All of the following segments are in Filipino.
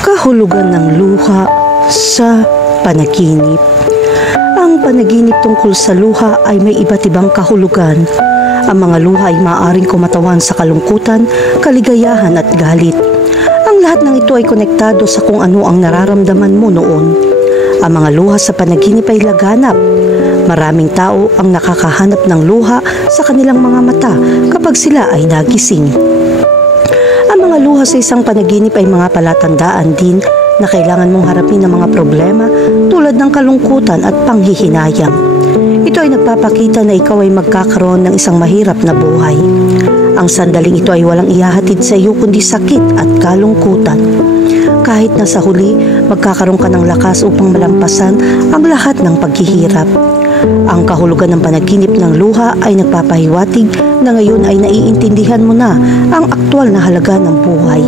Kahulugan ng luha sa panaginip. Ang panaginip tungkol sa luha ay may iba't ibang kahulugan. Ang mga luha ay maaaring kumatawan sa kalungkutan, kaligayahan at galit. Ang lahat ng ito ay konektado sa kung ano ang nararamdaman mo noon. Ang mga luha sa panaginip ay laganap. Maraming tao ang nakakahanap ng luha sa kanilang mga mata kapag sila ay nagising. Ang mga luha sa isang panaginip ay mga palatandaan din na kailangan mong harapin ang mga problema tulad ng kalungkutan at panghihinayang. Ito ay nagpapakita na ikaw ay magkakaroon ng isang mahirap na buhay. Ang sandaling ito ay walang ihahatid sa iyo kundi sakit at kalungkutan. Kahit na sa huli, magkakaroon ka ng lakas upang malampasan ang lahat ng paghihirap. Ang kahulugan ng panaginip ng luha ay nagpapahiwatig na ngayon ay naiintindihan mo na ang aktwal na halaga ng buhay.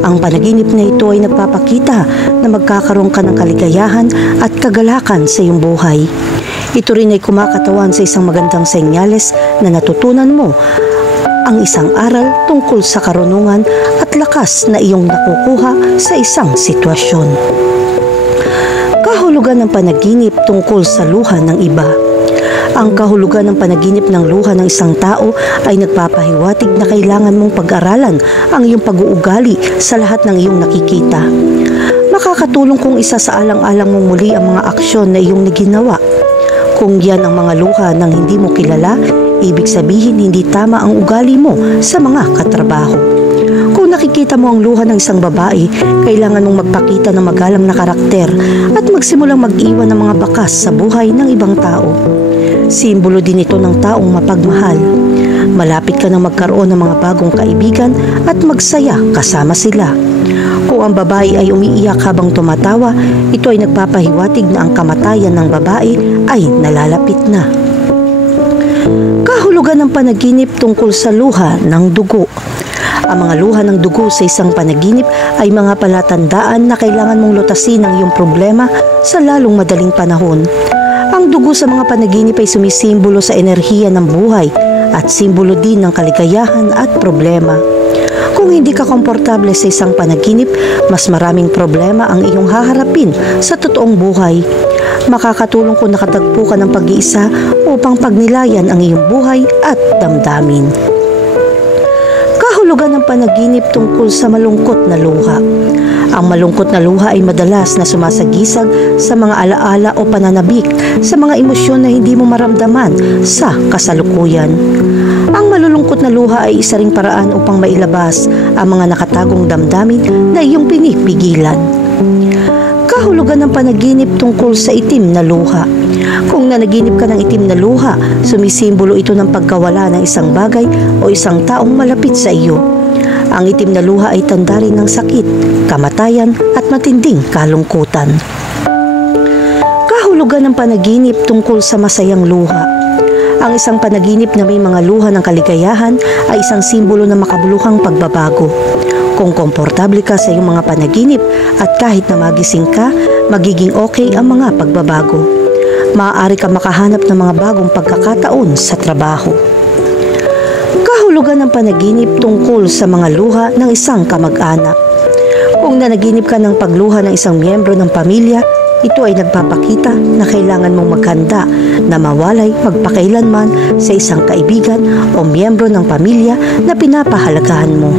Ang panaginip na ito ay nagpapakita na magkakaroon ka ng kaligayahan at kagalakan sa iyong buhay. Ito rin ay kumakatawan sa isang magandang senyales na natutunan mo ang isang aral tungkol sa karunungan at lakas na iyong nakukuha sa isang sitwasyon. Kahulugan ng panaginip tungkol sa luha ng iba. Ang kahulugan ng panaginip ng luha ng isang tao ay nagpapahiwatig na kailangan mong pag-aralan ang iyong pag-uugali sa lahat ng iyong nakikita. Makakatulong kung isa sa alang-alang mong muli ang mga aksyon na iyong naginawa. Kung yan ang mga luha ng hindi mo kilala, ibig sabihin hindi tama ang ugali mo sa mga katrabaho. Kung nakikita mo ang luha ng isang babae, kailangan mong magpakita ng magalang na karakter at magsimulang mag-iwan ng mga bakas sa buhay ng ibang tao. Simbolo din ito ng taong mapagmahal. Malapit ka nang magkaroon ng mga bagong kaibigan at magsaya kasama sila. Kung ang babae ay umiiyak habang tumatawa, ito ay nagpapahiwatig na ang kamatayan ng babae ay nalalapit na. Kahulugan ng panaginip tungkol sa luha ng dugo. Ang mga luha ng dugo sa isang panaginip ay mga palatandaan na kailangan mong lutasin ang iyong problema sa lalong madaling panahon. Ang dugo sa mga panaginip ay sumisimbolo sa enerhiya ng buhay at simbolo din ng kaligayahan at problema. Kung hindi ka komportable sa isang panaginip, mas maraming problema ang iyong haharapin sa totoong buhay. Makakatulong kung nakatagpo ka ng pag-iisa upang pagnilayan ang iyong buhay at damdamin. Kahulugan ng panaginip tungkol sa malungkot na luha. Ang malungkot na luha ay madalas na sumasagisag sa mga alaala o pananabik sa mga emosyon na hindi mo maramdaman sa kasalukuyan. Ang malulungkot na luha ay isa ring paraan upang mailabas ang mga nakatagong damdamin na iyong pinipigilan. Kahulugan ng panaginip tungkol sa itim na luha. Kung nanaginip ka ng itim na luha, sumisimbolo ito ng pagkawala ng isang bagay o isang taong malapit sa iyo. Ang itim na luha ay tanda rin ng sakit, kamatayan at matinding kalungkutan. Kahulugan ng panaginip tungkol sa masayang luha. Ang isang panaginip na may mga luha ng kaligayahan ay isang simbolo ng makabuluhang pagbabago. Kung komportable ka sa iyong mga panaginip at kahit na magising ka, magiging okay ang mga pagbabago. Maaari ka makahanap ng mga bagong pagkakataon sa trabaho. Kahulugan ng panaginip tungkol sa mga luha ng isang kamag-anak. Kung nanaginip ka ng pagluha ng isang miyembro ng pamilya, ito ay nagpapakita na kailangan mong maghanda na mawalay magpakailanman sa isang kaibigan o miyembro ng pamilya na pinapahalagahan mo.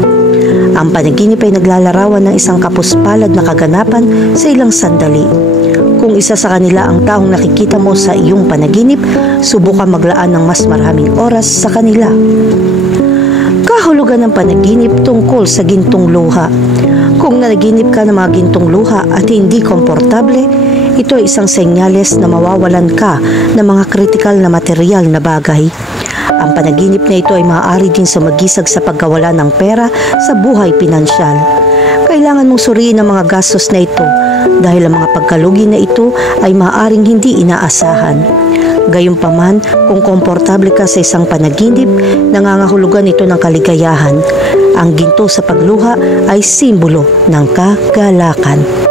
Ang panaginip ay naglalarawan ng isang kapuspalad na kaganapan sa ilang sandali. Kung isa sa kanila ang taong nakikita mo sa iyong panaginip, subukan maglaan ng mas maraming oras sa kanila. Kahulugan ng panaginip tungkol sa gintong luha. Kung nanaginip ka ng mga gintong luha at hindi komportable, ito ay isang senyales na mawawalan ka ng mga kritikal na material na bagay. Ang panaginip na ito ay maaari din sumagisag sa pagkawala ng pera sa buhay pinansyal. Kailangan mong suriin ang mga gastos na ito dahil ang mga pagkalugi na ito ay maaaring hindi inaasahan. Gayunpaman, kung komportable ka sa isang panaginip, nangangahulugan ito ng kaligayahan. Ang ginto sa pagluha ay simbolo ng kagalakan.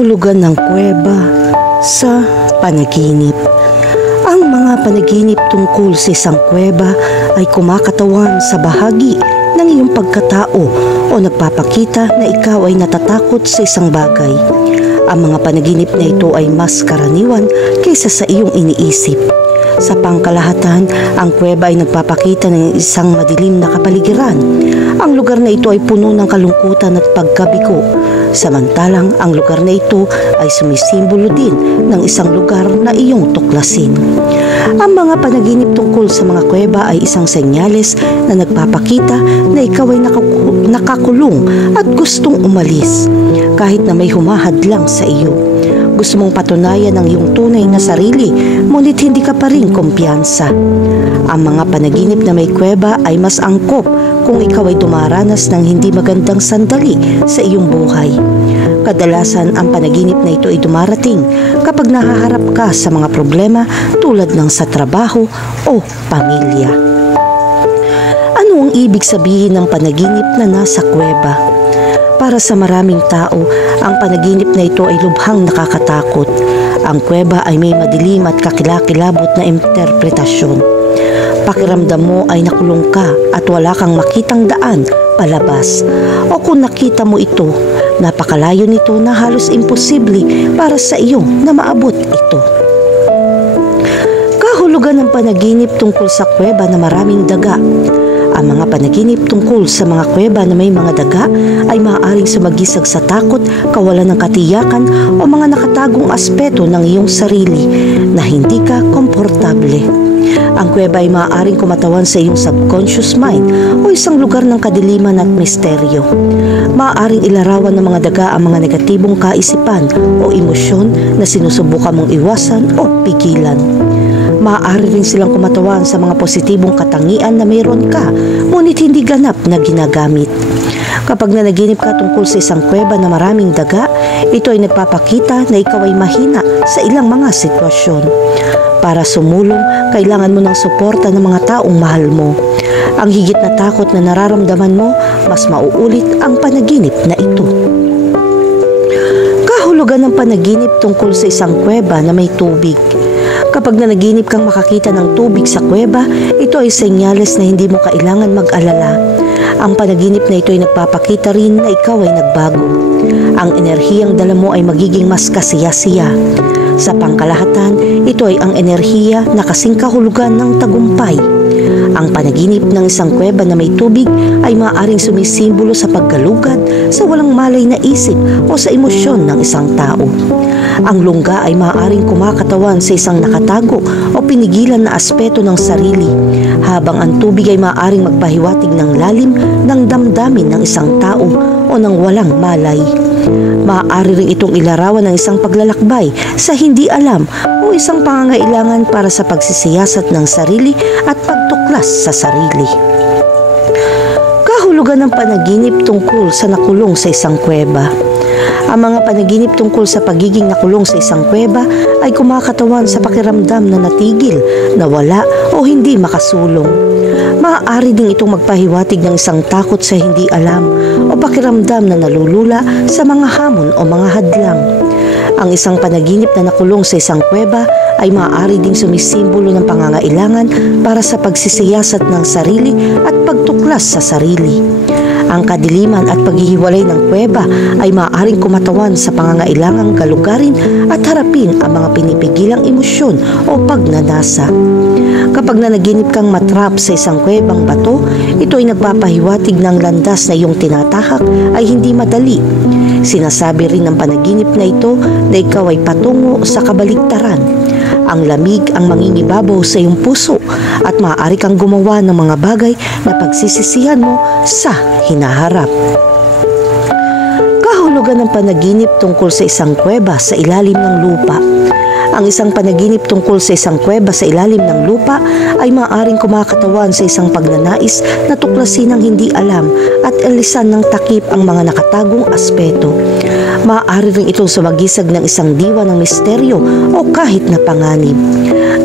Kahulugan ng kuweba sa panaginip. Ang mga panaginip tungkol sa isang kuweba ay kumakatawan sa bahagi ng iyong pagkatao o nagpapakita na ikaw ay natatakot sa isang bagay. Ang mga panaginip na ito ay mas karaniwan kaysa sa iyong iniisip. Sa pangkalahatan, ang kuweba ay nagpapakita ng isang madilim na kapaligiran. Ang lugar na ito ay puno ng kalungkutan at pagkabigo. Samantalang ang lugar na ito ay sumisimbolo din ng isang lugar na iyong tuklasin. Ang mga panaginip tungkol sa mga kuweba ay isang senyales na nagpapakita na ikaw ay nakakulong at gustong umalis, kahit na may humahadlang sa iyo. Gusto mong patunayan ang iyong tunay na sarili, ngunit hindi ka pa rin kumpiyansa. Ang mga panaginip na may kuweba ay mas angkop kung ikaw ay dumaranas ng hindi magandang sandali sa iyong buhay. Kadalasan ang panaginip na ito ay dumarating kapag nahaharap ka sa mga problema tulad ng sa trabaho o pamilya. Ano ang ibig sabihin ng panaginip na nasa kuweba? Para sa maraming tao, ang panaginip na ito ay lubhang nakakatakot. Ang kuweba ay may madilim at kakilakilabot na interpretasyon. Pakiramdam mo ay nakulong ka at wala kang makitang daan palabas. O kung nakita mo ito, napakalayo nito na halos imposible para sa iyo na maabot ito. Kahulugan ng panaginip tungkol sa kuweba na maraming daga. Ang mga panaginip tungkol sa mga kuweba na may mga daga ay maaaring sumagisag sa takot, kawalan ng katiyakan o mga nakatagong aspeto ng iyong sarili na hindi ka komportable. Ang kuweba ay maaaring kumatawan sa iyong subconscious mind o isang lugar ng kadiliman at misteryo. Maaaring ilarawan ng mga daga ang mga negatibong kaisipan o emosyon na sinusubukan mong iwasan o pigilan. Maaari rin silang kumatawan sa mga positibong katangian na mayroon ka, ngunit hindi ganap na ginagamit. Kapag nanaginip ka tungkol sa isang kuweba na maraming daga, ito ay nagpapakita na ikaw ay mahina sa ilang mga sitwasyon. Para sumulong, kailangan mo ng suporta ng mga taong mahal mo. Ang higit na takot na nararamdaman mo, mas mauulit ang panaginip na ito. Kahulugan ng panaginip tungkol sa isang kuweba na may tubig. Kapag nanaginip kang makakita ng tubig sa kuweba, ito ay senyales na hindi mo kailangan mag-alala. Ang panaginip na ito ay nagpapakita rin na ikaw ay nagbago. Ang enerhiyang dala mo ay magiging mas kasiya-siya. Sa pangkalahatan, ito ay ang enerhiya na kasing kahulugan ng tagumpay. Ang panaginip ng isang kuweba na may tubig ay maaaring sumisimbolo sa paggalugad, sa walang malay na isip o sa emosyon ng isang tao. Ang lungga ay maaaring kumakatawan sa isang nakatago o pinigilan na aspeto ng sarili, habang ang tubig ay maaaring magpahiwatig ng lalim ng damdamin ng isang tao o ng walang malay. Maaari rin itong ilarawan ng isang paglalakbay sa hindi alam o isang pangangailangan para sa pagsisiyasat ng sarili at pagtuklas sa sarili. Kahulugan ng panaginip tungkol sa nakulong sa isang kuweba. Ang mga panaginip tungkol sa pagiging nakulong sa isang kuweba ay kumakatawan sa pakiramdam na natigil, nawala o hindi makasulong. Maaari ding itong magpahiwatig ng isang takot sa hindi alam o pakiramdam na nalulula sa mga hamon o mga hadlang. Ang isang panaginip na nakulong sa isang kuweba ay maaari ding sumisimbolo ng pangangailangan para sa pagsisiyasat ng sarili at pagtuklas sa sarili. Ang kadiliman at paghihiwalay ng kuweba ay maaaring kumatawan sa pangangailangang galugarin at harapin ang mga pinipigilang emosyon o pagnanasa. Kapag nanaginip kang matrap sa isang kuwebang bato, ito ay nagpapahiwatig ng landas na iyong tinatahak ay hindi madali. Sinasabi rin ng panaginip na ito na ikaw ay patungo sa kabaligtaran. Ang lamig ang mangingibabaw sa iyong puso at maaari kang gumawa ng mga bagay na pagsisisihan mo sa hinaharap. Kahulugan ng panaginip tungkol sa isang kuweba sa ilalim ng lupa. Ang isang panaginip tungkol sa isang kuweba sa ilalim ng lupa ay maaaring kumakatawan sa isang pagnanais na tuklasin ang hindi alam at alisan ng takip ang mga nakatagong aspeto. Maaari rin itong sumagisag ng isang diwa ng misteryo o kahit na panganib.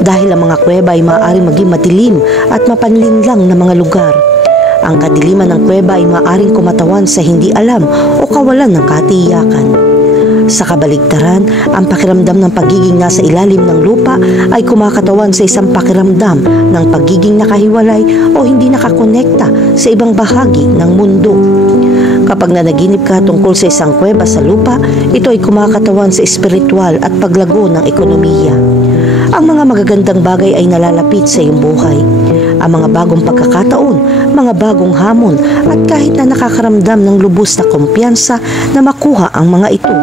Dahil ang mga kuweba ay maaaring maging madilim at mapanlinlang na mga lugar. Ang kadiliman ng kuweba ay maaaring kumatawan sa hindi alam o kawalan ng katiyakan. Sa kabaligtaran, ang pakiramdam ng pagiging nasa ilalim ng lupa ay kumakatawan sa isang pakiramdam ng pagiging nakahiwalay o hindi nakakonekta sa ibang bahagi ng mundo. Kapag nanaginip ka tungkol sa isang kuweba sa lupa, ito ay kumakatawan sa espiritual at paglago ng ekonomiya. Ang mga magagandang bagay ay nalalapit sa iyong buhay. Ang mga bagong pagkakataon, mga bagong hamon at kahit na nakakaramdam ng lubos na kumpiyansa na makuha ang mga ito.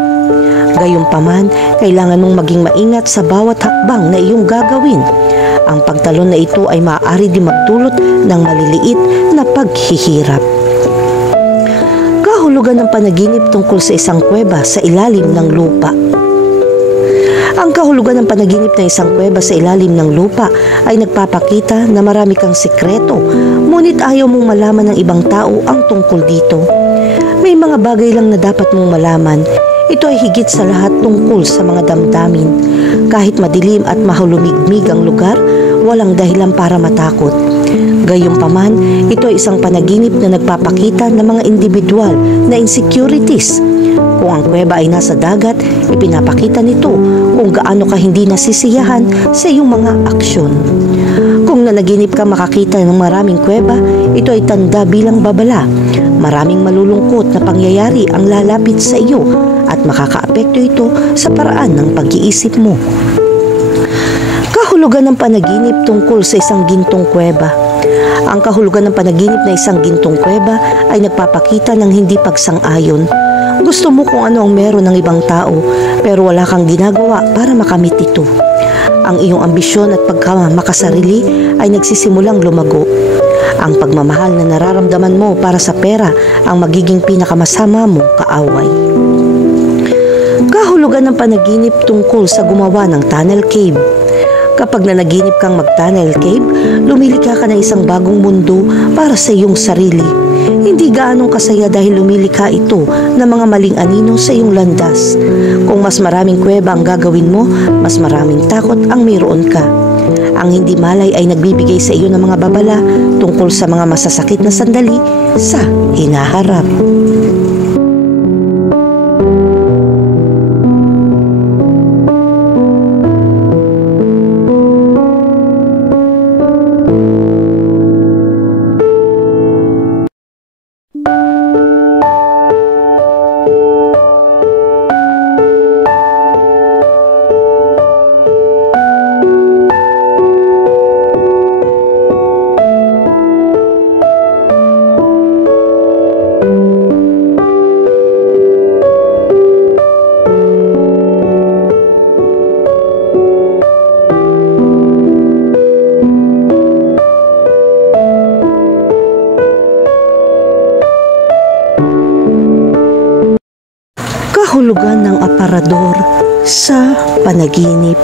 Gayunpaman, kailangan mong maging maingat sa bawat hakbang na iyong gagawin. Ang pagtalon na ito ay maaari din magdulot ng maliliit na paghihirap. Kahulugan ng panaginip tungkol sa isang kuweba sa ilalim ng lupa. Ang kahulugan ng panaginip ng isang kuweba sa ilalim ng lupa ay nagpapakita na marami kang sikreto, ngunit ayaw mong malaman ng ibang tao ang tungkol dito. May mga bagay lang na dapat mong malaman. Ito ay higit sa lahat tungkol sa mga damdamin. Kahit madilim at mahulumigmig ang lugar, walang dahilan para matakot. Gayunpaman, ito ay isang panaginip na nagpapakita ng mga individual na insecurities. Kung ang kuweba ay nasa dagat, ipinapakita nito kung gaano ka hindi nasisiyahan sa iyong mga aksyon. Kung nanaginip ka makakita ng maraming kuweba, ito ay tanda bilang babala. Maraming malulungkot na pangyayari ang lalapit sa iyo at makakaapekto ito sa paraan ng pag-iisip mo. Kahulugan ng panaginip tungkol sa isang gintong kuweba. Ang kahulugan ng panaginip na isang gintong kuweba ay nagpapakita ng hindi pagsang-ayon. Gusto mo kung ano ang meron ng ibang tao, pero wala kang ginagawa para makamit ito. Ang iyong ambisyon at pagkamakasarili ay nagsisimulang lumago. Ang pagmamahal na nararamdaman mo para sa pera ang magiging pinakamasama mong kaaway. Kahulugan ng panaginip tungkol sa gumawa ng tunnel cave. Kapag nanaginip kang mag-tunnel cave, lumilikha ka ng isang bagong mundo para sa iyong sarili. Hindi gaanong kasaya dahil lumilikha ito ng mga maling anino sa iyong landas. Kung mas maraming kuweba ang gagawin mo, mas maraming takot ang mayroon ka. Ang hindi malay ay nagbibigay sa iyo ng mga babala tungkol sa mga masasakit na sandali sa hinaharap. Kahulugan ng aparador sa panaginip.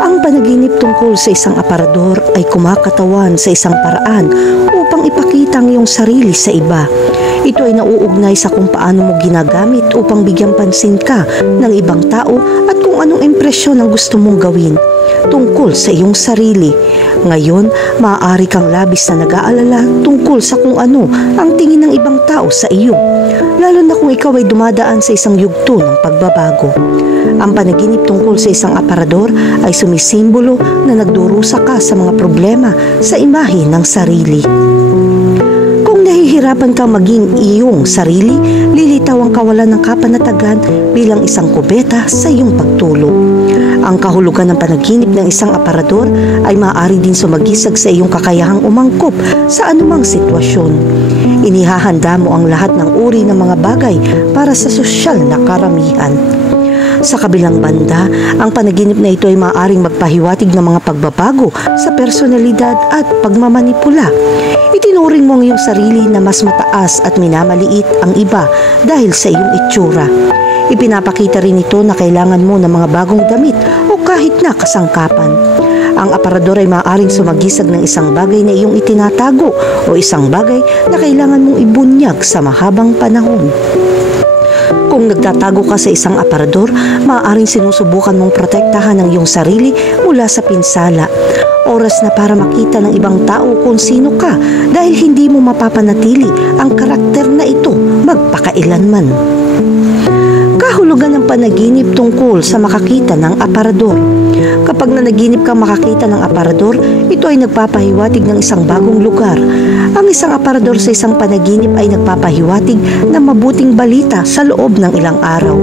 Ang panaginip tungkol sa isang aparador ay kumakatawan sa isang paraan upang ipakita ang iyong sarili sa iba. Ito ay nauugnay sa kung paano mo ginagamit upang bigyan pansin ka ng ibang tao at kung anong impresyon ang gusto mong gawin tungkol sa iyong sarili. Ngayon, maaari kang labis na nag-aalala tungkol sa kung ano ang tingin ng ibang tao sa iyo, lalo na kung ikaw ay dumadaan sa isang yugto ng pagbabago. Ang panaginip tungkol sa isang aparador ay sumisimbolo na nagdurusa ka sa mga problema sa imahe ng sarili. Kung nahihirapan kang maging iyong sarili, lilitaw ang kawalan ng kapanatagan bilang isang kubeta sa iyong pagtulog. Ang kahulugan ng panaginip ng isang aparador ay maaari din sumagisag sa iyong kakayahang umangkop sa anumang sitwasyon. Inihahanda mo ang lahat ng uri ng mga bagay para sa sosyal na karamihan. Sa kabilang banda, ang panaginip na ito ay maaaring magpahiwatig ng mga pagbabago sa personalidad at pagmamanipula. Itinuring mo ang iyong sarili na mas mataas at minamaliit ang iba dahil sa iyong itsura. Ipinapakita rin ito na kailangan mo ng mga bagong damit o kahit na kasangkapan. Ang aparador ay maaaring sumagisag ng isang bagay na iyong itinatago o isang bagay na kailangan mong ibunyag sa mahabang panahon. Kung nagtatago ka sa isang aparador, maaaring sinusubukan mong protektahan ang iyong sarili mula sa pinsala. Oras na para makita ng ibang tao kung sino ka dahil hindi mo mapapanatili ang karakter na ito magpakailanman. Kahulugan Kahulugan ng panaginip tungkol sa makakita ng aparador. Kapag nanaginip kang makakita ng aparador, ito ay nagpapahiwatig ng isang bagong lugar. Ang isang aparador sa isang panaginip ay nagpapahiwatig ng mabuting balita sa loob ng ilang araw.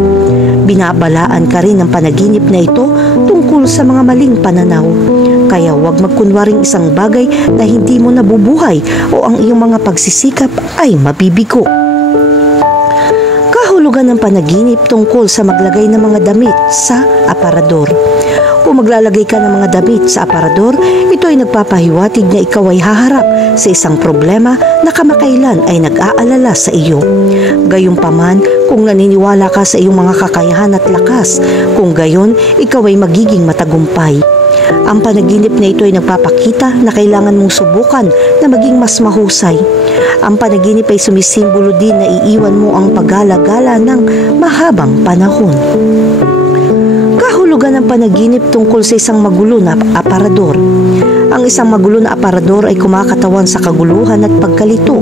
Binabalaan ka rin ng panaginip na ito tungkol sa mga maling pananaw. Kaya huwag magkunwaring isang bagay na hindi mo nabubuhay o ang iyong mga pagsisikap ay mabibigo. Kahulugan ng panaginip tungkol sa maglagay ng mga damit sa aparador. Kung maglalagay ka ng mga damit sa aparador, ito ay nagpapahiwatig na ikaw ay haharap sa isang problema na kamakailan ay nag-aalala sa iyo. Gayunpaman, kung naniniwala ka sa iyong mga kakayahan at lakas, kung gayon, ikaw ay magiging matagumpay. Ang panaginip na ito ay nagpapakita na kailangan mong subukan na maging mas mahusay. Ang panaginip ay sumisimbolo din na iiwan mo ang paggalagala ng mahabang panahon. Kahulugan ng panaginip tungkol sa isang magulo na aparador. Ang isang magulo na aparador ay kumakatawan sa kaguluhan at pagkalito.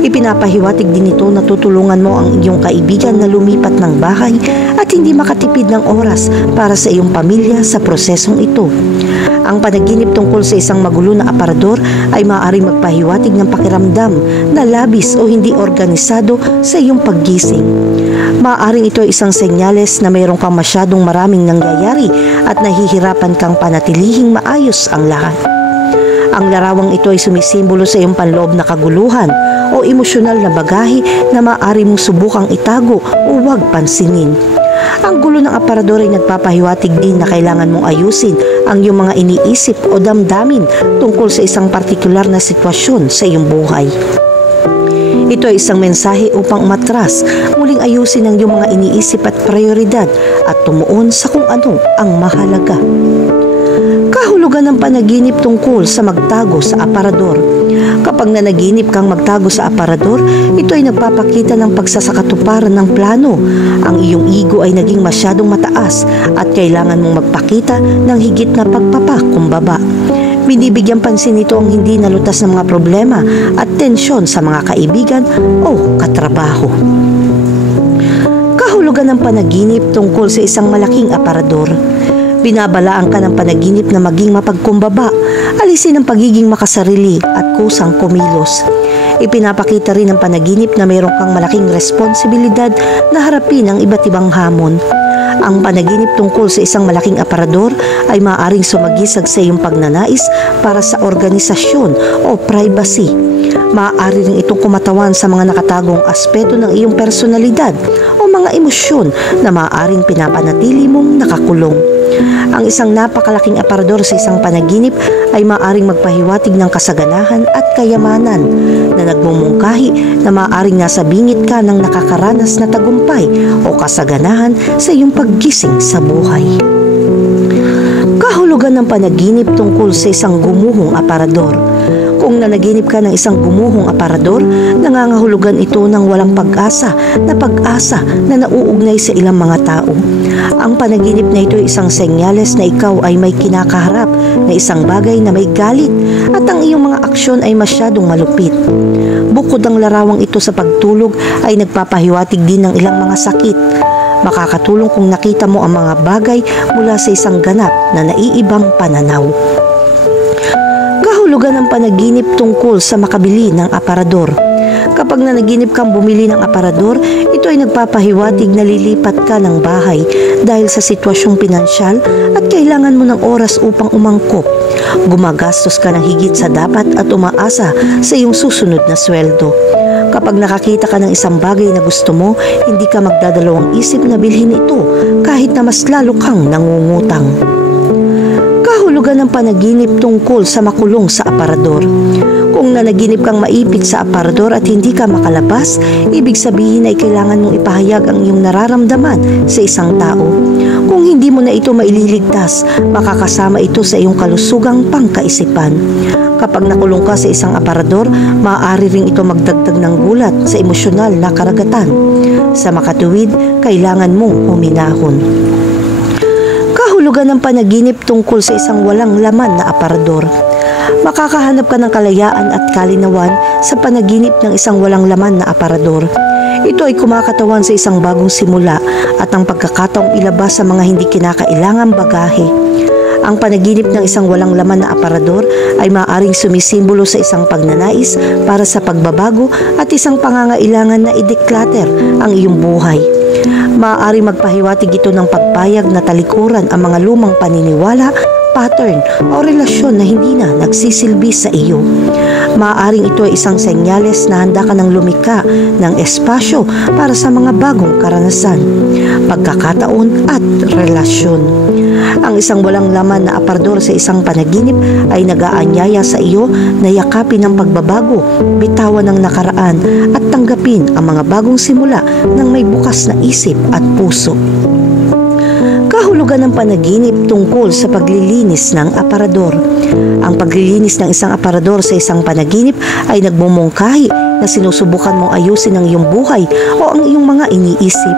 Ipinapahiwatig din ito na tutulungan mo ang iyong kaibigan na lumipat ng bahay at hindi makatipid ng oras para sa iyong pamilya sa prosesong ito. Ang panaginip tungkol sa isang magulo na aparador ay maaaring magpahiwatig ng pakiramdam na labis o hindi organisado sa iyong paggising. Maaaring ito ay isang senyales na mayroon kang masyadong maraming nangyayari at nahihirapan kang panatilihing maayos ang lahat. Ang larawang ito ay sumisimbolo sa iyong panloob na kaguluhan o emosyonal na bagahe na maaari mong subukang itago o huwag pansinin. Ang gulo ng aparador ay nagpapahiwatig din na kailangan mong ayusin ang iyong mga iniisip o damdamin tungkol sa isang partikular na sitwasyon sa iyong buhay. Ito ay isang mensahe upang umatras, muling ayusin ang iyong mga iniisip at prioridad at tumuon sa kung ano ang mahalaga. Kahulugan ng panaginip tungkol sa magtago sa aparador. Kapag nanaginip kang magtago sa aparador, ito ay nagpapakita ng pagsasakatuparan ng plano. Ang iyong ego ay naging masyadong mataas at kailangan mong magpakita ng higit na pagpapakumbaba. Binibigyan pansin nito ang hindi nalutas ng mga problema at tensyon sa mga kaibigan o katrabaho. Kahulugan ng panaginip tungkol sa isang malaking aparador. Binabalaan ka ng panaginip na maging mapagkumbaba, alisin ang pagiging makasarili at kusang kumilos. Ipinapakita rin ng panaginip na mayroon kang malaking responsibilidad na harapin ang iba't ibang hamon. Ang panaginip tungkol sa isang malaking aparador ay maaaring sumagisag sa iyong pagnanais para sa organisasyon o privacy. Maaari rin itong kumatawan sa mga nakatagong aspeto ng iyong personalidad o mga emosyon na maaaring pinapanatili mong nakakulong. Ang isang napakalaking aparador sa isang panaginip ay maaaring magpahiwatig ng kasaganahan at kayamanan na nagmumungkahi na maaaring nasa bingit ka ng nakakaranas na tagumpay o kasaganahan sa iyong paggising sa buhay. Kahulugan ng panaginip tungkol sa isang gumuhong aparador. Kung nanaginip ka ng isang gumuhong aparador, nangangahulugan ito ng walang pag-asa na nauugnay sa ilang mga tao. Ang panaginip na ito ay isang senyales na ikaw ay may kinakaharap na isang bagay na may galit at ang iyong mga aksyon ay masyadong malupit. Bukod ang larawang ito sa pagtulog ay nagpapahiwatig din ng ilang mga sakit. Makakatulong kung nakita mo ang mga bagay mula sa isang ganap na naiibang pananaw. Kahulugan ng panaginip tungkol sa makabili ng aparador. Kapag nanaginip kang bumili ng aparador, ito ay nagpapahiwatig na lilipat ka ng bahay dahil sa sitwasyong pinansyal at kailangan mo ng oras upang umangkop. Gumagastos ka ng higit sa dapat at umaasa sa iyong susunod na sweldo. Kapag nakakita ka ng isang bagay na gusto mo, hindi ka magdadalawang isip na bilhin ito kahit na mas lalo kang nangungutang. Kahulugan ng panaginip tungkol sa makulong sa aparador. Kung nanaginip kang maipit sa aparador at hindi ka makalabas, ibig sabihin ay kailangan mong ipahayag ang iyong nararamdaman sa isang tao. Kung hindi mo na ito maililigtas, makakasama ito sa iyong kalusugang pangkaisipan. Kapag nakulong ka sa isang aparador, maaari ring ito magdagdag ng gulat sa emosyonal na karagatan. Sa makatuwid, kailangan mong huminahon. Kahulugan ng panaginip tungkol sa isang walang laman na aparador. Makakahanap ka ng kalayaan at kalinawan sa panaginip ng isang walang laman na aparador. Ito ay kumakatawan sa isang bagong simula at ang pagkakataong ilabas sa mga hindi kinakailangang bagahe. Ang panaginip ng isang walang laman na aparador ay maaaring sumisimbolo sa isang pagnanais para sa pagbabago at isang pangangailangan na i-declutter ang iyong buhay. Maaaring magpahiwatig ito ng pagpayag na talikuran ang mga lumang paniniwala, pattern o relasyon na hindi na nagsisilbi sa iyo. Maaaring ito ay isang senyales na handa ka ng lumika ng espasyo para sa mga bagong karanasan, pagkakataon at relasyon. Ang isang walang laman na aparador sa isang panaginip ay nag-aanyaya sa iyo na yakapin ang pagbabago, bitawan ng nakaraan at tanggapin ang mga bagong simula ng may bukas na isip at puso. Kahulugan ng panaginip tungkol sa paglilinis ng aparador. Ang paglilinis ng isang aparador sa isang panaginip ay nagmumungkahi na sinusubukan mong ayusin ang iyong buhay o ang iyong mga iniisip.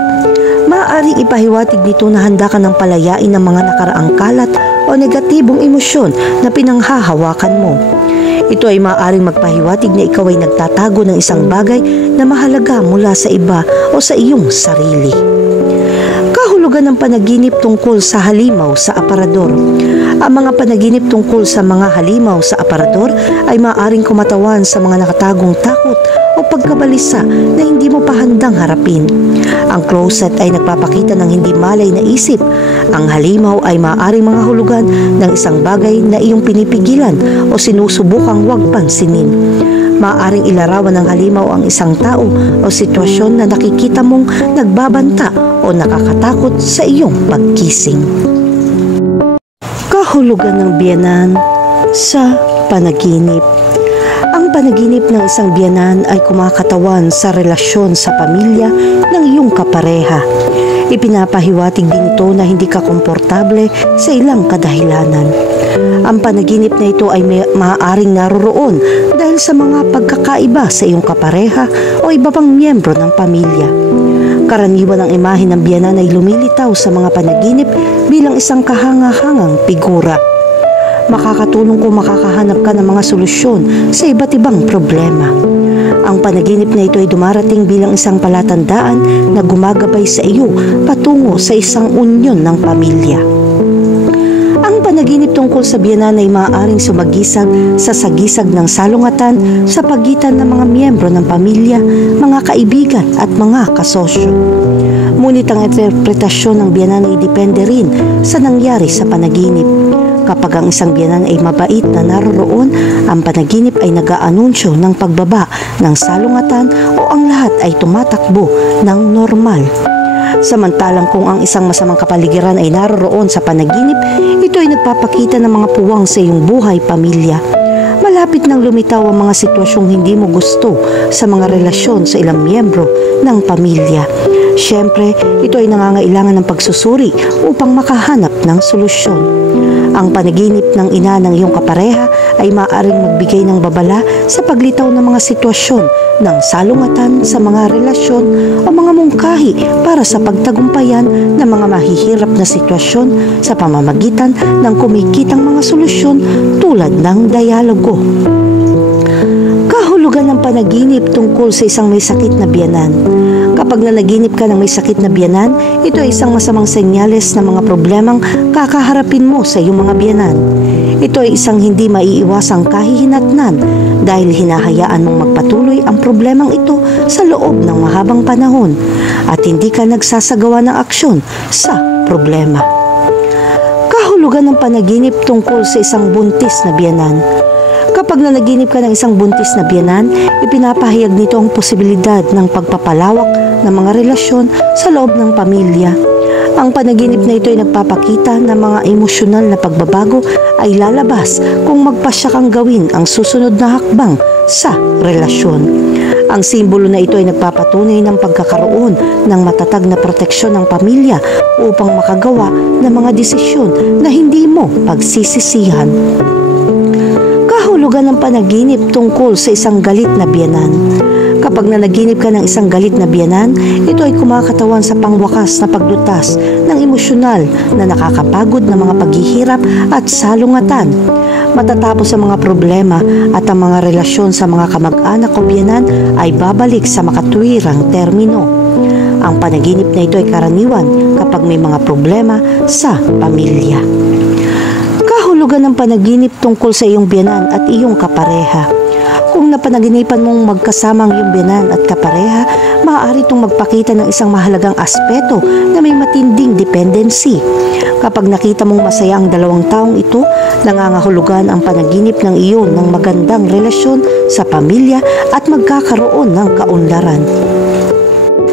Maaaring ipahiwatig nito na handa ka ng palayain ng mga nakaraang kalat o negatibong emosyon na pinanghahawakan mo. Ito ay maaaring magpahiwatig na ikaw ay nagtatago ng isang bagay na mahalaga mula sa iba o sa iyong sarili. Kahulugan ng panaginip tungkol sa halimaw sa aparador. Ang mga panaginip tungkol sa mga halimaw sa aparador ay maaaring kumatawan sa mga nakatagong takot o pagkabalisa na hindi mo pa handang harapin. Ang closet ay nagpapakita ng hindi malay na isip. Ang halimaw ay maaaring mga hulugan ng isang bagay na iyong pinipigilan o sinusubukang huwag pansinin. Maaaring ilarawan ng halimaw ang isang tao o sitwasyon na nakikita mong nagbabanta o nakakatakot sa iyong pagkising. Kahulugan ng biyenan sa panaginip. Ang panaginip ng isang biyenan ay kumakatawan sa relasyon sa pamilya ng iyong kapareha. Ipinapahiwatig din ito na hindi ka komportable sa ilang kadahilanan. Ang panaginip na ito ay maaaring naroroon dahil sa mga pagkakaiba sa iyong kapareha o iba pang miyembro ng pamilya. Karaniwan ang imahe ng biyenan ay lumilitaw sa mga panaginip bilang isang kahanga-hangang figura. Makakatulong kung makakahanap ka ng mga solusyon sa iba't ibang problema. Ang panaginip na ito ay dumarating bilang isang palatandaan na gumagabay sa iyo patungo sa isang unyon ng pamilya. Ang panaginip tungkol sa biyenan ay maaaring sumagisag sa sagisag ng salungatan sa pagitan ng mga miyembro ng pamilya, mga kaibigan at mga kasosyo. Ngunit ang interpretasyon ng biyenan ay depende rin sa nangyari sa panaginip. Kapag ang isang biyenan ay mabait na naroroon, ang panaginip ay nag-aanunsyo ng pagbaba ng salungatan o ang lahat ay tumatakbo ng normal. Samantalang kung ang isang masamang kapaligiran ay naroroon sa panaginip, ito ay nagpapakita ng mga puwang sa iyong buhay pamilya. Malapit nang lumitaw ang mga sitwasyong hindi mo gusto sa mga relasyon sa ilang miyembro ng pamilya. Siyempre, ito ay nangangailangan ng pagsusuri upang makahanap ng solusyon. Ang panaginip ng ina ng iyong kapareha ay maaaring magbigay ng babala sa paglitaw ng mga sitwasyon ng salungatan sa mga relasyon o mga mungkahi para sa pagtagumpayan ng mga mahihirap na sitwasyon sa pamamagitan ng kumikitang mga solusyon tulad ng dialogo. Kahulugan ng panaginip tungkol sa isang may sakit na biyenan. Kapag nanaginip ka ng may sakit na biyenan, ito ay isang masamang senyales ng mga problemang kakaharapin mo sa iyong mga biyenan. Ito ay isang hindi maiiwasang kahihinatnan dahil hinahayaan mong magpatuloy ang problemang ito sa loob ng mahabang panahon at hindi ka nagsasagawa ng aksyon sa problema. Kahulugan ng panaginip tungkol sa isang buntis na biyenan. Kapag nanaginip ka ng isang buntis na biyenan, ipinapahayag nito ang posibilidad ng pagpapalawak ng mga relasyon sa loob ng pamilya. Ang panaginip na ito ay nagpapakita na mga emosyonal na pagbabago ay lalabas kung magpasya kang gawin ang susunod na hakbang sa relasyon. Ang simbolo na ito ay nagpapatunay ng pagkakaroon ng matatag na proteksyon ng pamilya upang makagawa ng mga desisyon na hindi mo pagsisisihan. Kahulugan ng panaginip tungkol sa isang galit na biyenan. Kapag nanaginip ka ng isang galit na biyenan, ito ay kumakatawan sa pangwakas na paglutas ng emosyonal na nakakapagod na mga paghihirap at salungatan. matatapos ang mga problema at ang mga relasyon sa mga kamag-anak o biyenan ay babalik sa makatwirang termino. Ang panaginip na ito ay karaniwan kapag may mga problema sa pamilya. Kahulugan ng panaginip tungkol sa iyong biyenan at iyong kapareha. Kung napanaginipan mong magkasama ang iyong biyenan at kapareha, maaari itong magpakita ng isang mahalagang aspeto na may matinding dependency. Kapag nakita mong masaya ang dalawang taong ito, nangangahulugan ang panaginip ng iyon ng magandang relasyon sa pamilya at magkakaroon ng kaunlaran.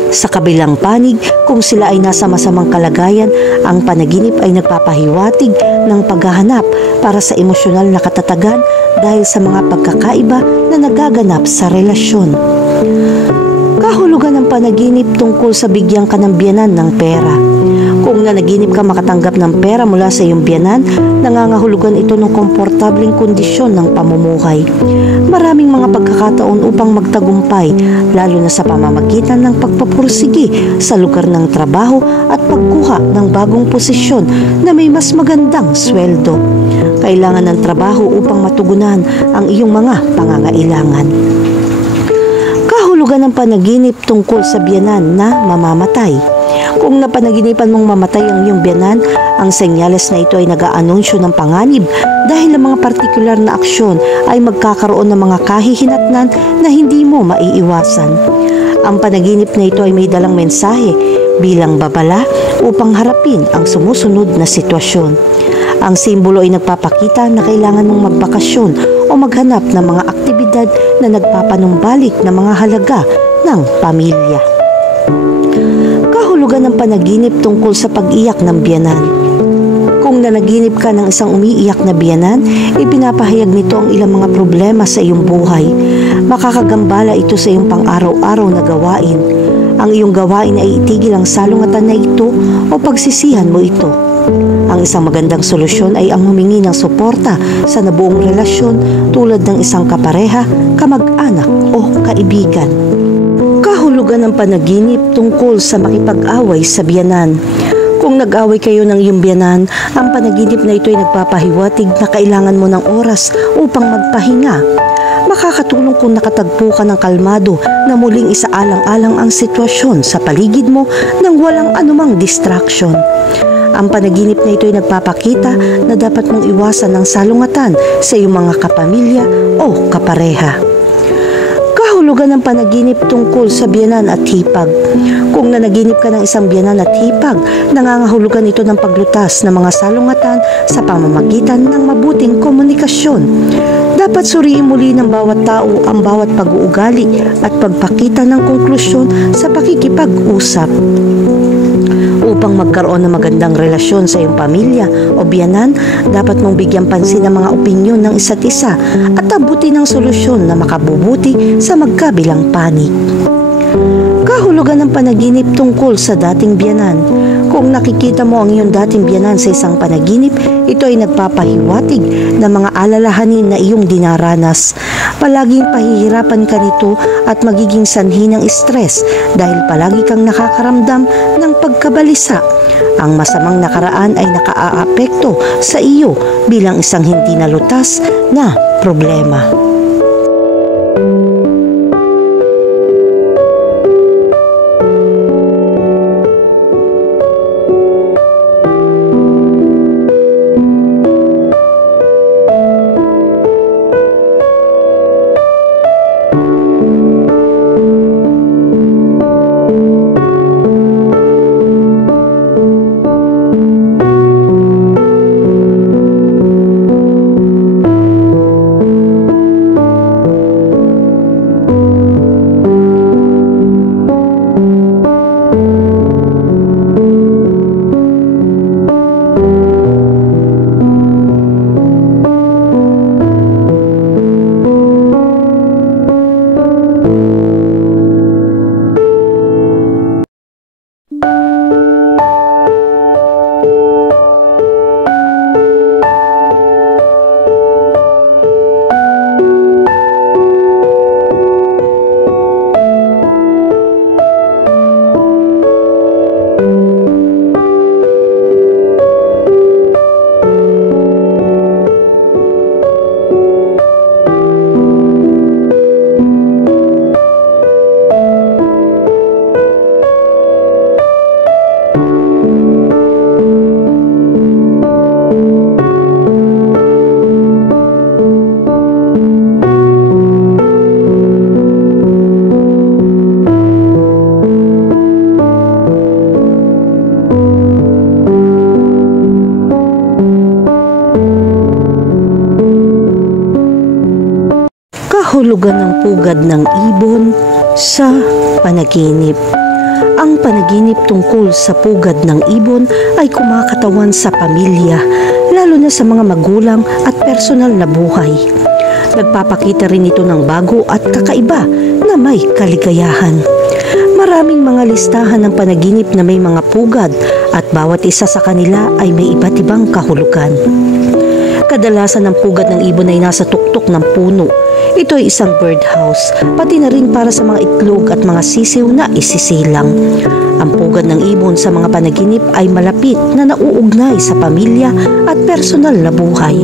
Sa kabilang panig, kung sila ay nasa masamang kalagayan, ang panaginip ay nagpapahiwatig ng paghahanap para sa emosyonal na katatagan dahil sa mga pagkakaiba na nagaganap sa relasyon. Kahulugan ng panaginip tungkol sa bigyang ka ng biyenan ng pera. Kung nanaginip ka makatanggap ng pera mula sa iyong biyenan, nangangahulugan ito ng komportableng kondisyon ng pamumuhay. Maraming mga pagkakataon upang magtagumpay, lalo na sa pamamagitan ng pagpapursige sa lugar ng trabaho at pagkuha ng bagong posisyon na may mas magandang sweldo. Kailangan ng trabaho upang matugunan ang iyong mga pangangailangan. Kahulugan ng panaginip tungkol sa biyenan na mamamatay. Kung napanaginipan mong mamatay ang iyong biyenan, ang senyales na ito ay nag-aanunsyo ng panganib dahil ang mga partikular na aksyon ay magkakaroon ng mga kahihinatnan na hindi mo maiiwasan. Ang panaginip na ito ay may dalang mensahe bilang babala upang harapin ang sumusunod na sitwasyon. Ang simbolo ay nagpapakita na kailangan mong magbakasyon o maghanap ng mga aktibidad na nagpapanumbalik ng mga halaga ng pamilya. Kahulugan ng panaginip tungkol sa pag-iyak ng biyenan. Kung nanaginip ka ng isang umiiyak na biyenan, ipinapahayag nito ang ilang mga problema sa iyong buhay. Makakagambala ito sa iyong pang-araw-araw na gawain. Ang iyong gawain ay itigil ang salungatan na ito o pagsisihan mo ito. Ang isang magandang solusyon ay ang humingi ng suporta sa nabuong relasyon tulad ng isang kapareha, kamag-anak o kaibigan. Kahulugan ng panaginip tungkol sa makipag-away sa biyenan. Kung nag-away kayo ng iyong biyenan, ang panaginip na ito ay nagpapahiwatig na kailangan mo ng oras upang magpahinga. Makakatulong kung nakatagpo ka ng kalmado na muling isaalang-alang ang sitwasyon sa paligid mo nang walang anumang distraction. Ang panaginip na ito ay nagpapakita na dapat mong iwasan ang salungatan sa iyong mga kapamilya o kapareha. Kahulugan ng panaginip tungkol sa biyenan at hipag. Kung nanaginip ka ng isang biyenan at hipag, nangangahulugan ito ng paglutas ng mga salungatan sa pamamagitan ng mabuting komunikasyon. Dapat suriin muli ng bawat tao ang bawat pag-uugali at pagpakita ng konklusyon sa pakikipag-usap. Upang magkaroon ng magandang relasyon sa iyong pamilya o biyenan, dapat mong bigyan pansin ang mga opinyon ng isa't isa at abutin ng solusyon na makabubuti sa magkabilang panig. Kahulugan ng panaginip tungkol sa dating biyenan. Kung nakikita mo ang iyong dating biyenan sa isang panaginip, ito ay nagpapahiwatig ng mga alalahanin na iyong dinaranas. Palaging pahihirapan ka nito at magiging sanhi ng stress dahil palagi kang nakakaramdam ng pagkabalisa. Ang masamang nakaraan ay nakaaapekto sa iyo bilang isang hindi nalutas na problema. Kahulugan ng pugad ng ibon sa panaginip. Ang panaginip tungkol sa pugad ng ibon ay kumakatawan sa pamilya, lalo na sa mga magulang at personal na buhay. Nagpapakita rin ito ng bago at kakaiba na may kaligayahan. Maraming mga listahan ng panaginip na may mga pugad at bawat isa sa kanila ay may iba't ibang kahulugan. Kadalasan ang pugad ng ibon ay nasa tuktok ng puno. Ito ay isang birdhouse, pati na rin para sa mga itlog at mga sisiw na isisilang. Ang pugad ng ibon sa mga panaginip ay malapit na nauugnay sa pamilya at personal na buhay.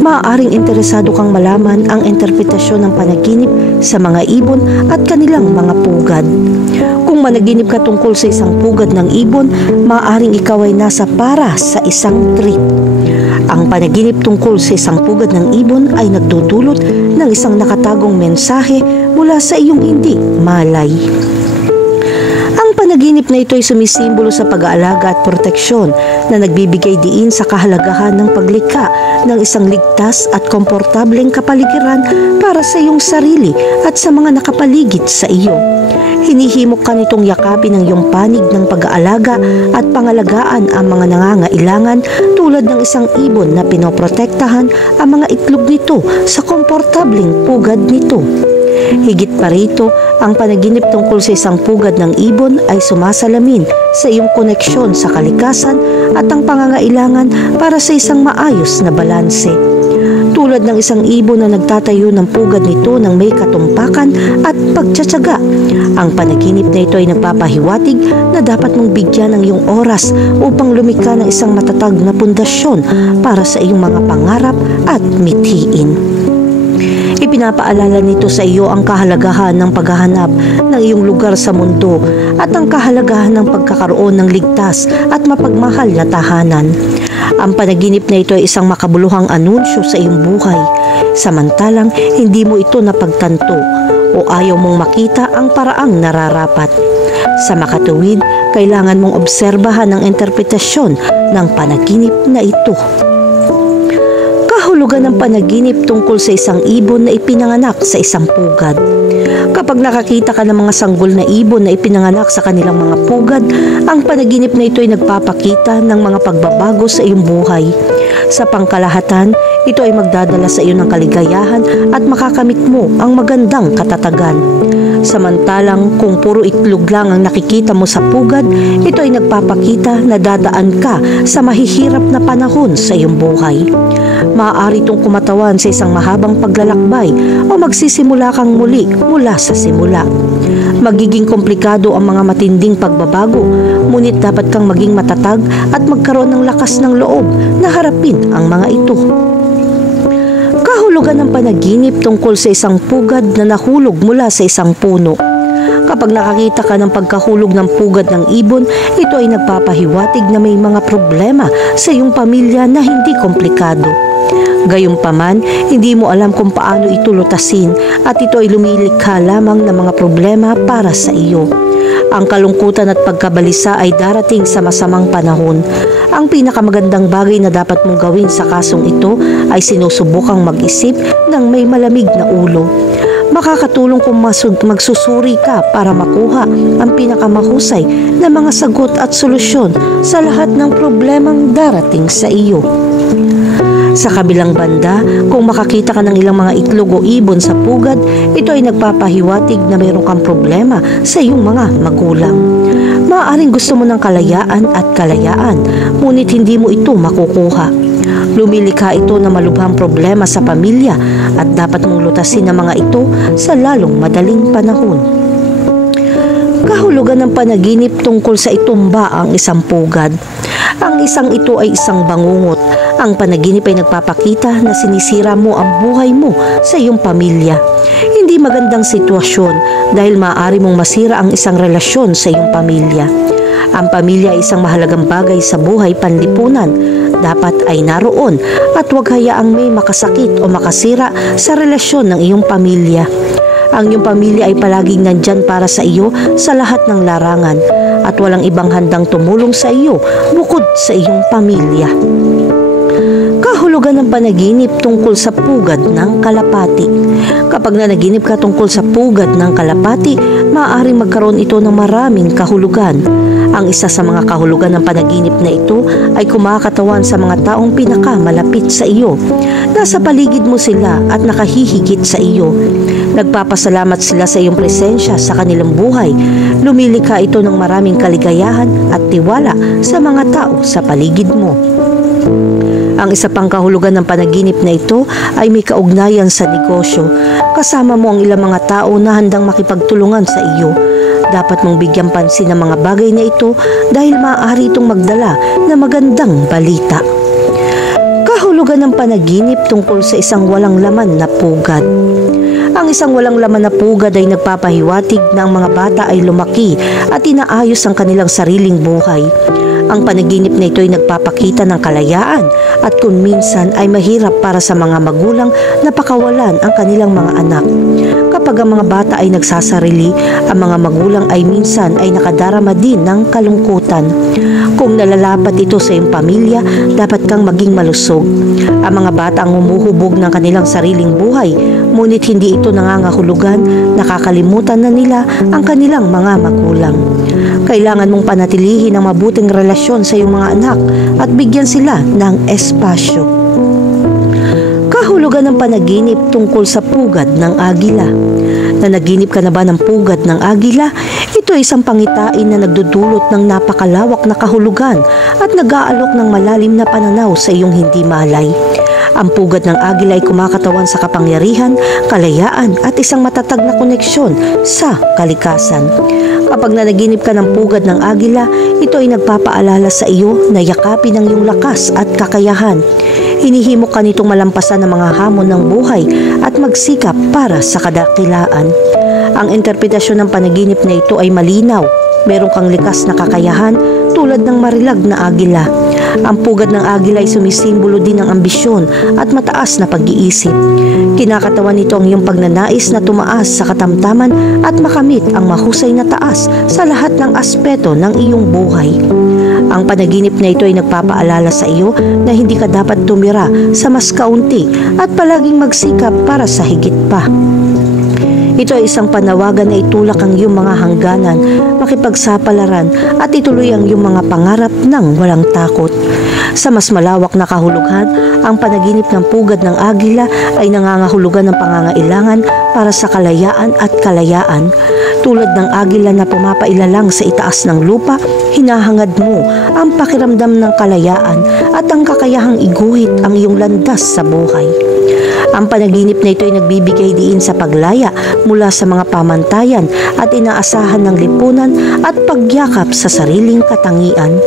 Maaaring interesado kang malaman ang interpretasyon ng panaginip sa mga ibon at kanilang mga pugad. Kung managinip ka tungkol sa isang pugad ng ibon, maaaring ikaw ay nasa para sa isang trip. Ang panaginip tungkol sa isang pugad ng ibon ay nagdudulot ng isang nakatagong mensahe mula sa iyong hindi malay. Ang panaginip na ito ay sumisimbolo sa pag-aalaga at proteksyon na nagbibigay diin sa kahalagahan ng paglikha ng isang ligtas at komportableng kapaligiran para sa iyong sarili at sa mga nakapaligid sa iyo. Hinihimok ka nitong yakapin ang iyong panig ng pag-aalaga at pangalagaan ang mga nangangailangan tulad ng isang ibon na pinoprotektahan ang mga itlog nito sa komportableng pugad nito. Higit pa rito, ang panaginip tungkol sa isang pugad ng ibon ay sumasalamin sa iyong koneksyon sa kalikasan at ang pangangailangan para sa isang maayos na balanse. Tulad ng isang ibon na nagtatayo ng pugad nito ng may katumpakan at pagtsatsaga. Ang panaginip na ito ay nagpapahiwatig na dapat mong bigyan ng iyong oras upang lumikha ng isang matatag na pundasyon para sa iyong mga pangarap at mithiin. Ipinapaalala nito sa iyo ang kahalagahan ng paghahanap ng iyong lugar sa mundo at ang kahalagahan ng pagkakaroon ng ligtas at mapagmahal na tahanan. Ang panaginip na ito ay isang makabuluhang anunsyo sa iyong buhay, samantalang hindi mo ito napagtanto o ayaw mong makita ang paraang nararapat. Sa makatuwid, kailangan mong obserbahan ang interpretasyon ng panaginip na ito. Kahulugan ng panaginip tungkol sa isang ibon na ipinanganak sa isang pugad. Kapag nakakita ka ng mga sanggol na ibon na ipinanganak sa kanilang mga pugad, ang panaginip na ito ay nagpapakita ng mga pagbabago sa iyong buhay. Sa pangkalahatan, ito ay magdadala sa iyo ng kaligayahan at makakamit mo ang magandang katatagan. Samantalang kung puro itlog lang ang nakikita mo sa pugad, ito ay nagpapakita na dadaan ka sa mahihirap na panahon sa iyong buhay. Maaari itong kumatawan sa isang mahabang paglalakbay o magsisimula kang muli mula sa simula. Magiging komplikado ang mga matinding pagbabago, ngunit dapat kang maging matatag at magkaroon ng lakas ng loob na harapin ang mga ito. Kahulugan ng panaginip tungkol sa isang pugad na nahulog mula sa isang puno. Kapag nakakita ka ng pagkahulog ng pugad ng ibon, ito ay nagpapahiwatig na may mga problema sa iyong pamilya na hindi komplikado. Gayunpaman, hindi mo alam kung paano ito lutasin at ito ay lumilikha lamang ng mga problema para sa iyo. Ang kalungkutan at pagkabalisa ay darating sa masamang panahon. Ang pinakamagandang bagay na dapat mong gawin sa kasong ito ay sinusubukang mag-isip ng may malamig na ulo. Makakatulong kung magsusuri ka para makuha ang pinakamahusay na mga sagot at solusyon sa lahat ng problemang darating sa iyo. Sa kabilang banda, kung makakita ka ng ilang mga itlog o ibon sa pugad, ito ay nagpapahiwatig na mayroon kang problema sa iyong mga magulang. Maaaring gusto mo ng kalayaan at kalayaan, ngunit hindi mo ito makukuha. Lumilikha ito na malubhang problema sa pamilya at dapat mong lutasin ang mga ito sa lalong madaling panahon. Kahulugan ng panaginip tungkol sa itumba ang isang pugad. Ang isang ito ay isang bangungot. Ang panaginip ay nagpapakita na sinisira mo ang buhay mo sa iyong pamilya. Hindi magandang sitwasyon dahil maaari mong masira ang isang relasyon sa iyong pamilya. Ang pamilya ay isang mahalagang bagay sa buhay panlipunan. Dapat ay naroon at huwag hayaang may makasakit o makasira sa relasyon ng iyong pamilya. Ang iyong pamilya ay palaging nandyan para sa iyo sa lahat ng larangan at walang ibang handang tumulong sa iyo bukod sa iyong pamilya. Kahulugan Kahulugan ng panaginip tungkol sa pugad ng kalapati. Kapag nanaginip ka tungkol sa pugad ng kalapati, maaaring magkaroon ito ng maraming kahulugan. Ang isa sa mga kahulugan ng panaginip na ito ay kumakatawan sa mga taong pinakamalapit sa iyo. Nasa paligid mo sila at nakahihigit sa iyo. Nagpapasalamat sila sa iyong presensya sa kanilang buhay. Lumilikha ito ng maraming kaligayahan at tiwala sa mga tao sa paligid mo. Ang isa pang kahulugan ng panaginip na ito ay may kaugnayan sa negosyo. Kasama mo ang ilang mga tao na handang makipagtulungan sa iyo. Dapat mong bigyan pansin ng mga bagay na ito dahil maaari itong magdala na magandang balita. Kahulugan ng panaginip tungkol sa isang walang laman na pugad. Ang isang walang laman na pugad ay nagpapahiwatig na ang mga bata ay lumaki at inaayos ang kanilang sariling buhay. Ang panaginip na ito ay nagpapakita ng kalayaan at kung minsan ay mahirap para sa mga magulang na pakawalan ang kanilang mga anak. Kapag ang mga bata ay nagsasarili, ang mga magulang ay minsan ay nakadarama din ng kalungkutan. Kung nalalapat ito sa iyong pamilya, dapat kang maging malusog. Ang mga bata ang humuhubog ng kanilang sariling buhay, ngunit hindi ito nangangahulugan, nakakalimutan na nila ang kanilang mga magulang. Kailangan mong panatilihin ang mabuting relasyon sa iyong mga anak at bigyan sila ng espasyo. Kahulugan ng panaginip tungkol sa pugad ng agila. Nanaginip ka na ba ng pugad ng agila? Ito ay isang pangitain na nagdudulot ng napakalawak na kahulugan at nag-aalok ng malalim na pananaw sa iyong hindi malay. Ang pugad ng agila ay kumakatawan sa kapangyarihan, kalayaan at isang matatag na koneksyon sa kalikasan. Kapag nanaginip ka ng pugad ng agila, ito ay nagpapaalala sa iyo na yakapin ang iyong lakas at kakayahan. Hinihimok ka nitong malampasan ng mga hamon ng buhay at magsikap para sa kadakilaan. Ang interpretasyon ng panaginip na ito ay malinaw. Meron kang likas na kakayahan tulad ng marilag na agila. Ang pugad ng agila ay sumisimbolo din ng ambisyon at mataas na pag-iisip. Kinakatawan nito ang iyong pagnanais na tumaas sa katamtaman at makamit ang mahusay na taas sa lahat ng aspeto ng iyong buhay. Ang panaginip na ito ay nagpapaalala sa iyo na hindi ka dapat tumira sa mas kaunti at palaging magsikap para sa higit pa. Ito ay isang panawagan na itulak ang iyong mga hangganan, makipagsapalaran at ituloy ang iyong mga pangarap ng walang takot. Sa mas malawak na kahulugan, ang panaginip ng pugad ng agila ay nangangahulugan ng pangangailangan para sa kalayaan at kalayaan. Tulad ng agila na pumapailalang sa itaas ng lupa, hinahangad mo ang pakiramdam ng kalayaan at ang kakayahang iguhit ang iyong landas sa buhay. Ang panaginip na ito ay nagbibigay diin sa paglaya mula sa mga pamantayan at inaasahan ng lipunan at pagyakap sa sariling katangian.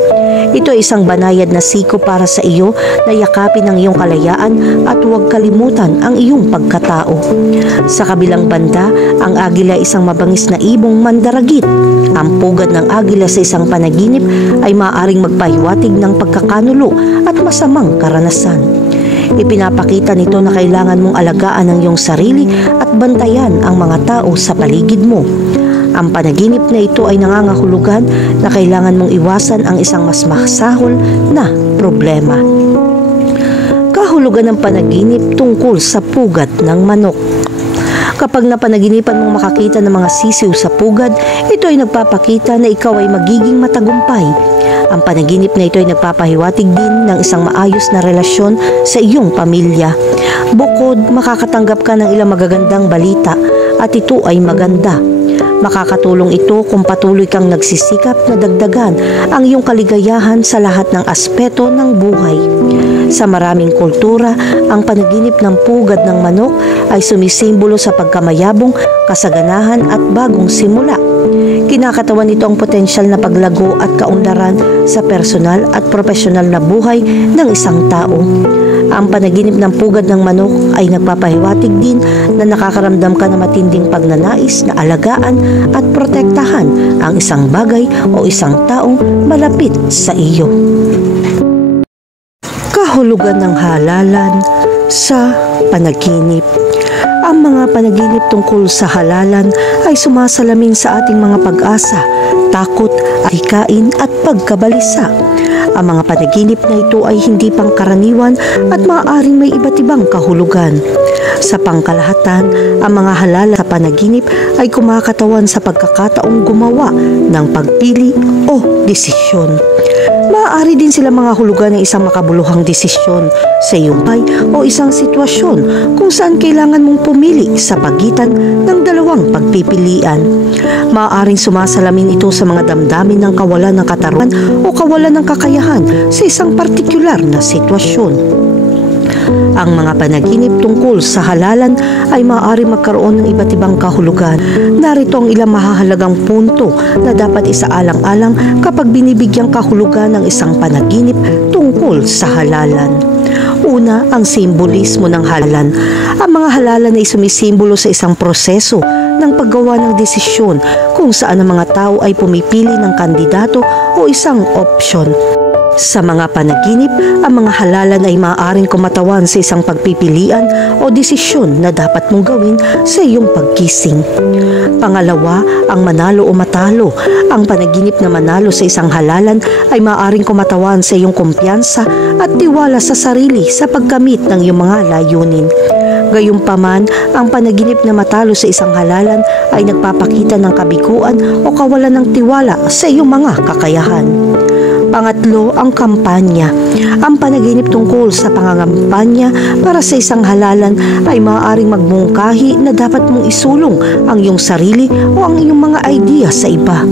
Ito ay isang banayad na siko para sa iyo na yakapin ang iyong kalayaan at huwag kalimutan ang iyong pagkatao. Sa kabilang banda, ang agila ay isang mabangis na ibong mandaragit. Ang pugad ng agila sa isang panaginip ay maaaring magpahiwatig ng pagkakanulo at masamang karanasan. Ipinapakita nito na kailangan mong alagaan ang iyong sarili at bantayan ang mga tao sa paligid mo. Ang panaginip na ito ay nangangahulugan na kailangan mong iwasan ang isang mas masahol na problema. Kahulugan ng panaginip tungkol sa pugad ng manok. Kapag napanaginipan mong makakita ng mga sisiw sa pugad, ito ay nagpapakita na ikaw ay magiging matagumpay. Ang panaginip na ito ay nagpapahiwatig din ng isang maayos na relasyon sa iyong pamilya. Bukod, makakatanggap ka ng ilang magagandang balita at ito ay maganda. Makakatulong ito kung patuloy kang nagsisikap na dagdagan ang iyong kaligayahan sa lahat ng aspeto ng buhay. Sa maraming kultura, ang panaginip ng pugad ng manok ay sumisimbolo sa pagkamayabong, kasaganahan at bagong simula. Kinakatawan nito ang potensyal na paglago at kaunlaran sa personal at profesional na buhay ng isang tao. Ang panaginip ng pugad ng manok ay nagpapahiwatig din na nakakaramdam ka ng matinding pagnanais na alagaan at protektahan ang isang bagay o isang taong malapit sa iyo. Kahulugan ng halalan sa panaginip. Ang mga panaginip tungkol sa halalan ay sumasalamin sa ating mga pag-asa, takot, hikain at pagkabalisa. Ang mga panaginip na ito ay hindi pangkaraniwan at maaaring may iba't ibang kahulugan. Sa pangkalahatan, ang mga halala sa panaginip ay kumakatawan sa pagkakataong gumawa ng pagpili o desisyon. Maaari din sila mga hulugan ng isang makabuluhang desisyon sa iyong buhay o isang sitwasyon kung saan kailangan mong pumili sa pagitan ng dalawang pagpipilian. Maaaring sumasalamin ito sa mga damdamin ng kawalan ng katarungan o kawalan ng kakayahan sa isang partikular na sitwasyon. Ang mga panaginip tungkol sa halalan ay maaari magkaroon ng iba't ibang kahulugan. Narito ang ilang mahahalagang punto na dapat isaalang-alang kapag binibigyang kahulugan ng isang panaginip tungkol sa halalan. Una, ang simbolismo ng halalan. Ang mga halalan ay sumisimbolo sa isang proseso ng paggawa ng desisyon kung saan ang mga tao ay pumipili ng kandidato o isang opsyon. Sa mga panaginip, ang mga halalan ay maaaring kumatawan sa isang pagpipilian o desisyon na dapat mong gawin sa iyong paggising. Pangalawa, ang manalo o matalo. Ang panaginip na manalo sa isang halalan ay maaaring kumatawan sa iyong kumpiyansa at tiwala sa sarili sa pagkamit ng iyong mga layunin. Gayunpaman, ang panaginip na matalo sa isang halalan ay nagpapakita ng kabiguan o kawalan ng tiwala sa iyong mga kakayahan. Pangatlo, ang kampanya. Ang panaginip tungkol sa pangangampanya para sa isang halalan ay maaaring magmungkahi na dapat mong isulong ang iyong sarili o ang iyong mga idea sa iba.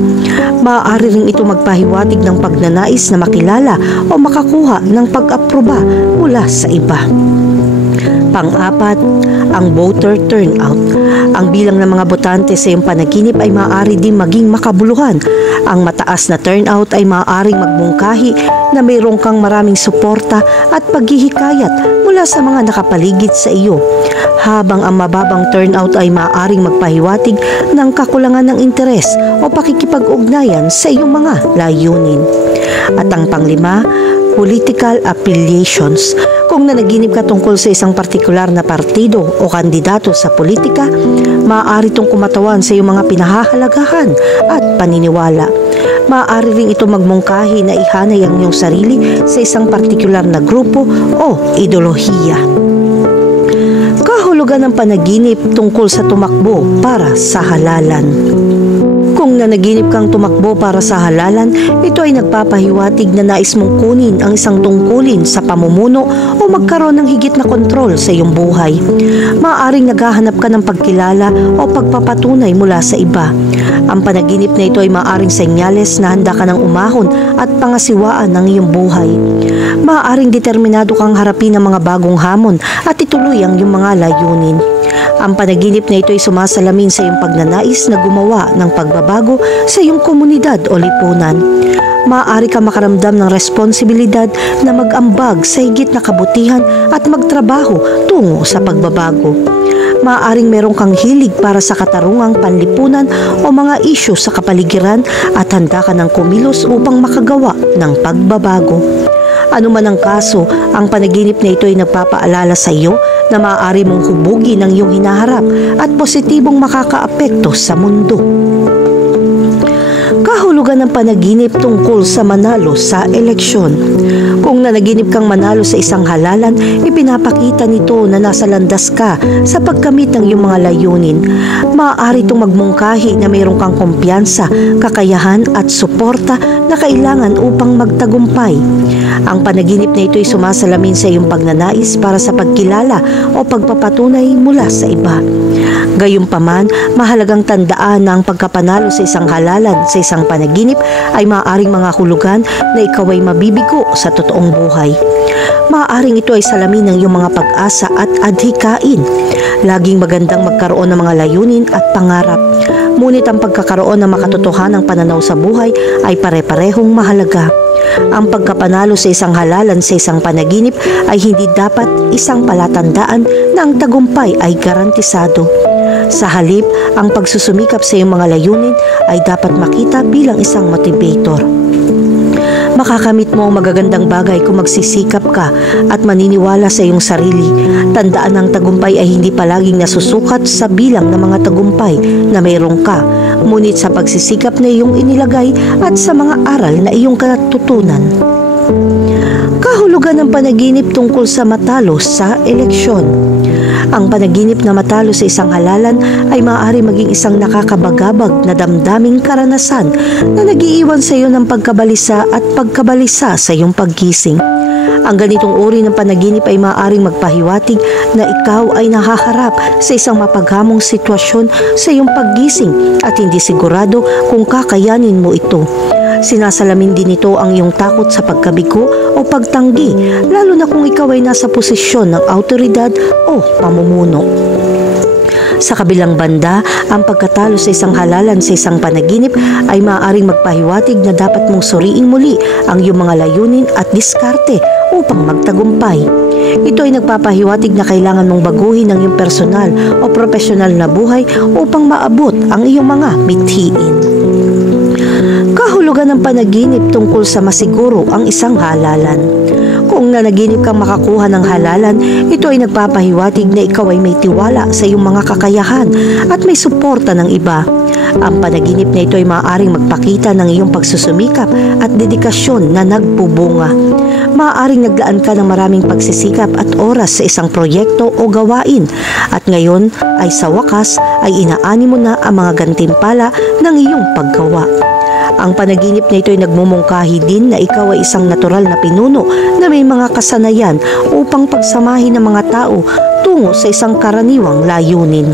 Maaari ring ito magpahiwatig ng pagnanais na makilala o makakuha ng pag-aproba mula sa iba. Pang-apat, ang voter turnout. Ang bilang ng mga botante sa iyong panaginip ay maaari din maging makabuluhan. Ang mataas na turnout ay maaaring magbungkahi na mayroon kang maraming suporta at paghihikayat mula sa mga nakapaligid sa iyo. Habang ang mababang turnout ay maaaring magpahiwatig ng kakulangan ng interes o pakikipag-ugnayan sa iyong mga layunin. At ang panglima, political affiliations. Kung nanaginip ka tungkol sa isang partikular na partido o kandidato sa politika, maaari itong kumatawan sa iyong mga pinahahalagahan at paniniwala. Maaari rin ito magmungkahi na ihanay ang iyong sarili sa isang partikular na grupo o ideolohiya. Kahulugan ng panaginip tungkol sa tumakbo para sa halalan. Kung nanaginip kang tumakbo para sa halalan, ito ay nagpapahiwatig na nais mong kunin ang isang tungkulin sa pamumuno o magkaroon ng higit na kontrol sa iyong buhay. Maaaring naghahanap ka ng pagkilala o pagpapatunay mula sa iba. Ang panaginip na ito ay maaaring senyales na handa ka ng umahon at pangasiwaan ng iyong buhay. Maaaring determinado kang harapin ang mga bagong hamon at ituloy ang iyong mga layunin. Ang panaginip na ito ay sumasalamin sa iyong pagnanais na gumawa ng pagbabago sa iyong komunidad o lipunan. Maaari ka makaramdam ng responsibilidad na mag-ambag sa higit na kabutihan at magtrabaho tungo sa pagbabago. Maaaring meron kang hilig para sa katarungang panlipunan o mga isyu sa kapaligiran at handa ka ng kumilos upang makagawa ng pagbabago. Ano man ang kaso, ang panaginip na ito ay nagpapaalala sa iyo na maaari mong hubugin ang iyong hinaharap at positibong makakaapekto sa mundo. Kahulugan ng panaginip tungkol sa manalo sa eleksyon. Kung nanaginip kang manalo sa isang halalan, ipinapakita nito na nasa landas ka sa pagkamit ng iyong mga layunin. Maaari itong magmungkahi na mayroon kang kumpiyansa, kakayahan at suporta na kailangan upang magtagumpay. Ang panaginip na ito ay sumasalamin sa iyong pagnanais para sa pagkilala o pagpapatunay mula sa iba. Gayunpaman, mahalagang tandaan na ang pagkapanalo sa isang halalan sa isang panaginip ay maaaring mga hulugan na ikaw ay mabibigo sa totoong buhay. Maaaring ito ay salamin ng iyong mga pag-asa at adhikain. Laging magandang magkaroon ng mga layunin at pangarap. Ngunit ang pagkakaroon ng makatotohanang pananaw sa buhay ay pare-parehong mahalaga. Ang pagkapanalo sa isang halalan sa isang panaginip ay hindi dapat isang palatandaan na ang tagumpay ay garantisado. Sa halip, ang pagsusumikap sa iyong mga layunin ay dapat makita bilang isang motivator. Makakamit mo ang magagandang bagay kung magsisikap ka at maniniwala sa iyong sarili. Tandaan ang tagumpay ay hindi palaging nasusukat sa bilang ng mga tagumpay na mayroon ka, ngunit sa pagsisikap na iyong inilagay at sa mga aral na iyong katutunan. Kahulugan ng panaginip tungkol sa matalo sa eleksyon. Ang panaginip na matalo sa isang halalan ay maaari maging isang nakakabagabag na damdaming karanasan na nag-iiwan sa iyo ng pagkabalisa at pagkabalisa sa iyong paggising. Ang ganitong uri ng panaginip ay maaaring magpahiwatig na ikaw ay nahaharap sa isang mapaghamong sitwasyon sa iyong paggising at hindi sigurado kung kakayanin mo ito. Sinasalamin din ito ang iyong takot sa pagkabigo o pagtanggi, lalo na kung ikaw ay nasa posisyon ng awtoridad o pamumuno. Sa kabilang banda, ang pagkatalo sa isang halalan sa isang panaginip ay maaaring magpahiwatig na dapat mong suriing muli ang iyong mga layunin at diskarte upang magtagumpay. Ito ay nagpapahiwatig na kailangan mong baguhin ang iyong personal o profesional na buhay upang maabot ang iyong mga mithiin. Kahulugan ng panaginip tungkol sa masiguro ang isang halalan. Kung nanaginip kang makakuha ng halalan, ito ay nagpapahiwatig na ikaw ay may tiwala sa iyong mga kakayahan at may suporta ng iba. Ang panaginip na ito ay maaaring magpakita ng iyong pagsusumikap at dedikasyon na nagbubunga. Maaaring naglaan ka ng maraming pagsisikap at oras sa isang proyekto o gawain at ngayon ay sa wakas ay inaani mo na ang mga gantimpala ng iyong paggawa. Ang panaginip na ito ay nagmumungkahi din na ikaw ay isang natural na pinuno na may mga kasanayan upang pagsamahin ng mga tao tungo sa isang karaniwang layunin.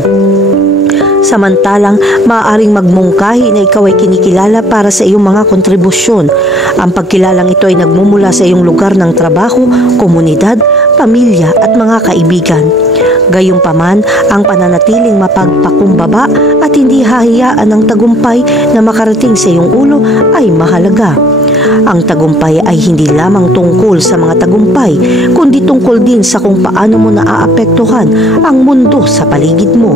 Samantalang, maaaring magmungkahi na ikaw ay kinikilala para sa iyong mga kontribusyon. Ang pagkilalang ito ay nagmumula sa iyong lugar ng trabaho, komunidad, pamilya at mga kaibigan. Gayunpaman, ang pananatiling mapagpakumbaba at hindi hahayaan ng tagumpay na makarating sa iyong ulo ay mahalaga. Ang tagumpay ay hindi lamang tungkol sa mga tagumpay, kundi tungkol din sa kung paano mo naaapektuhan ang mundo sa paligid mo.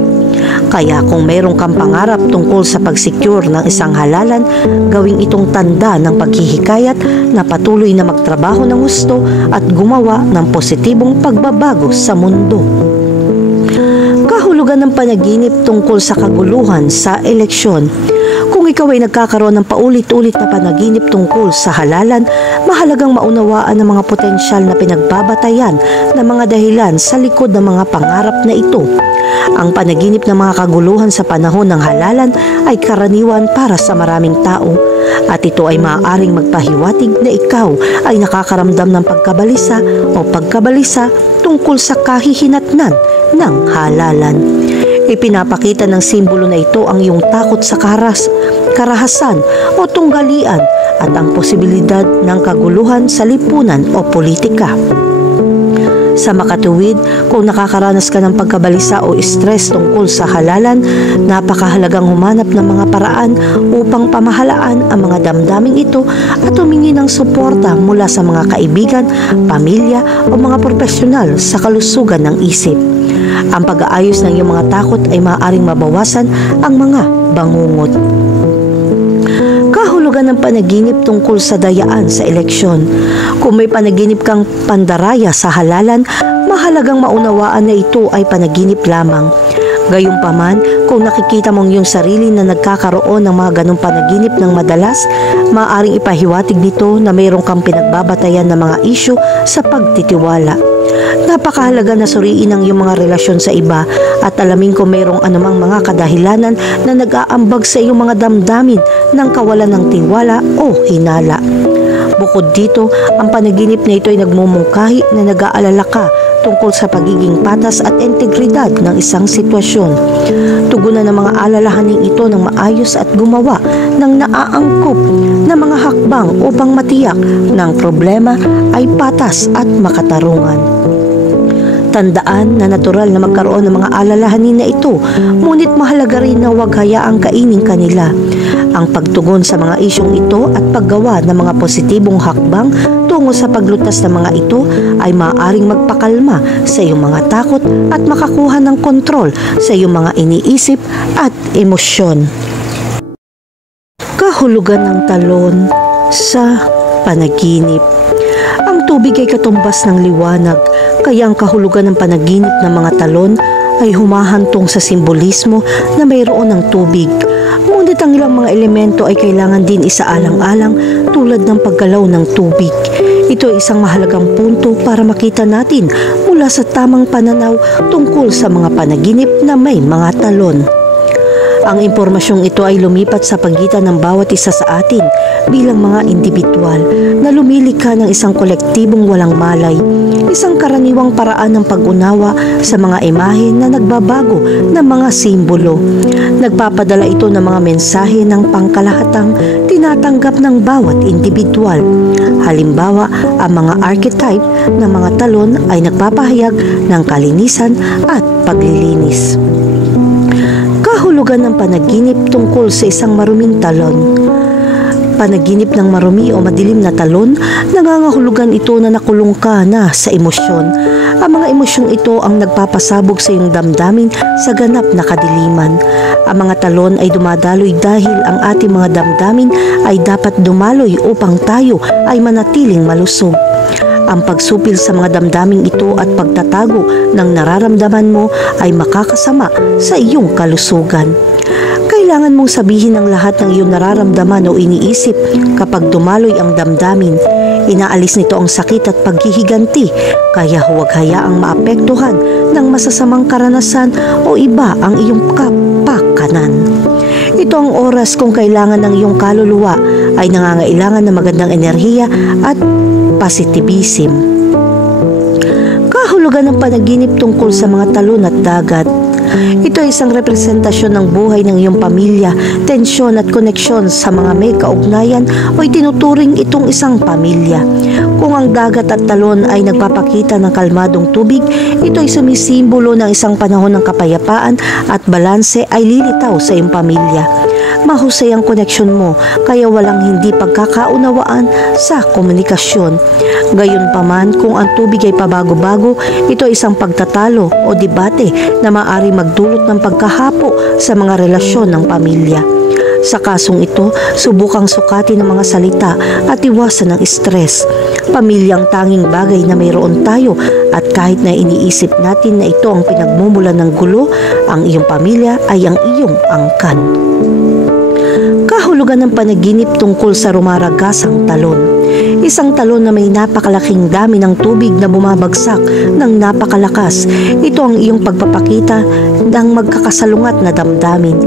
Kaya kung mayroong kang pangarap tungkol sa pag-secure ng isang halalan, gawing itong tanda ng paghihikayat na patuloy na magtrabaho ng gusto at gumawa ng positibong pagbabago sa mundo. Kahulugan ng panaginip tungkol sa kaguluhan sa eleksyon. Kung ikaw ay nagkakaroon ng paulit-ulit na panaginip tungkol sa halalan, mahalagang maunawaan ang mga potensyal na pinagbabatayan na mga dahilan sa likod ng mga pangarap na ito. Ang panaginip ng mga kaguluhan sa panahon ng halalan ay karaniwan para sa maraming tao at ito ay maaaring magpahiwatig na ikaw ay nakakaramdam ng pagkabalisa o pagkabalisa tungkol sa kahihinatnan ng halalan. Ipinapakita ng simbolo na ito ang iyong takot sa karahasan o tunggalian at ang posibilidad ng kaguluhan sa lipunan o politika. Sa makatuwid, kung nakakaranas ka ng pagkabalisa o stress tungkol sa halalan, napakahalagang humanap ng mga paraan upang pamahalaan ang mga damdaming ito at humingi ng suporta mula sa mga kaibigan, pamilya o mga profesional sa kalusugan ng isip. Ang pag-aayos ng iyong mga takot ay maaaring mabawasan ang mga bangungot. Kahulugan ng panaginip tungkol sa dayaan sa eleksyon. Kung may panaginip kang pandaraya sa halalan, mahalagang maunawaan na ito ay panaginip lamang. Gayunpaman, kung nakikita mong iyong sarili na nagkakaroon ng mga ganong panaginip ng madalas, maaaring ipahiwatig nito na mayroon kang pinagbabatayan ng mga isyu sa pagtitiwala. Napakahalaga na suriin ang iyong mga relasyon sa iba at alamin kung mayroong anumang mga kadahilanan na nag-aambag sa iyong mga damdamin ng kawalan ng tiwala o hinala. Bukod dito, ang panaginip na ito ay nagmumungkahi na nag-aalala ka tungkol sa pagiging patas at integridad ng isang sitwasyon. Tugunan ng mga alalahaning ito ng maayos at gumawa ng naaangkop na mga hakbang upang matiyak na ang problema ay patas at makatarungan. Tandaan na natural na magkaroon ng mga alalahanin na ito, ngunit mahalaga rin na huwag hayaang kainin kanila. Ang pagtugon sa mga isyong ito at paggawa ng mga positibong hakbang tungo sa paglutas ng mga ito ay maaaring magpakalma sa iyong mga takot at makakuha ng kontrol sa iyong mga iniisip at emosyon. Kahulugan ng talon sa panaginip. Ang tubig ay katumbas ng liwanag, kaya ang kahulugan ng panaginip ng mga talon ay humahantong sa simbolismo na mayroon ng tubig. Ngunit ang ilang mga elemento ay kailangan din isaalang-alang tulad ng paggalaw ng tubig. Ito ay isang mahalagang punto para makita natin mula sa tamang pananaw tungkol sa mga panaginip na may mga talon. Ang impormasyong ito ay lumipat sa pagitan ng bawat isa sa atin bilang mga individual na lumilikha ng isang kolektibong walang malay, isang karaniwang paraan ng pag-unawa sa mga imahe na nagbabago ng mga simbolo. Nagpapadala ito ng mga mensahe ng pangkalahatang tinatanggap ng bawat individual. Halimbawa, ang mga archetype ng mga talon ay nagpapahayag ng kalinisan at paglilinis. Kahulugan ng panaginip tungkol sa isang maruming talon. Panaginip ng marumi o madilim na talon, nangangahulugan ito na nakulong ka na sa emosyon. Ang mga emosyong ito ang nagpapasabog sa iyong damdamin sa ganap na kadiliman. Ang mga talon ay dumadaloy dahil ang ating mga damdamin ay dapat dumaloy upang tayo ay manatiling malusog. Ang pagsupil sa mga damdaming ito at pagtatago ng nararamdaman mo ay makakasama sa iyong kalusugan. Kailangan mong sabihin ang lahat ng iyong nararamdaman o iniisip kapag dumaloy ang damdamin. Inaalis nito ang sakit at paghihiganti, kaya huwag hayaang maapektuhan ng masasamang karanasan o iba ang iyong kapakanan. Ito ang oras kung kailangan ng iyong kaluluwa ay nangangailangan ng magandang enerhiya at positivism. Kahulugan ng panaginip tungkol sa mga talon at dagat. Ito ay isang representasyon ng buhay ng iyong pamilya, tensyon at koneksyon sa mga may kaugnayan o itinuturing itong isang pamilya. Kung ang dagat at talon ay nagpapakita ng kalmadong tubig, ito ay sumisimbolo ng isang panahon ng kapayapaan at balanse ay lilitaw sa iyong pamilya. Mahusay ang koneksyon mo, kaya walang hindi pagkakaunawaan sa komunikasyon. Gayunpaman, kung ang tubig ay pabago-bago, ito ay isang pagtatalo o debate na maaari magdulot ng pagkahapo sa mga relasyon ng pamilya. Sa kasong ito, subukang sukatin ang mga salita at iwasan ang stress. Pamilyang tanging bagay na mayroon tayo at kahit na iniisip natin na ito ang pinagmumulan ng gulo, ang iyong pamilya ay ang iyong angkan. Kahulugan ng panaginip tungkol sa rumaragasang talon. Isang talon na may napakalaking dami ng tubig na bumabagsak ng napakalakas. Ito ang iyong pagpapakita ng magkakasalungat na damdamin.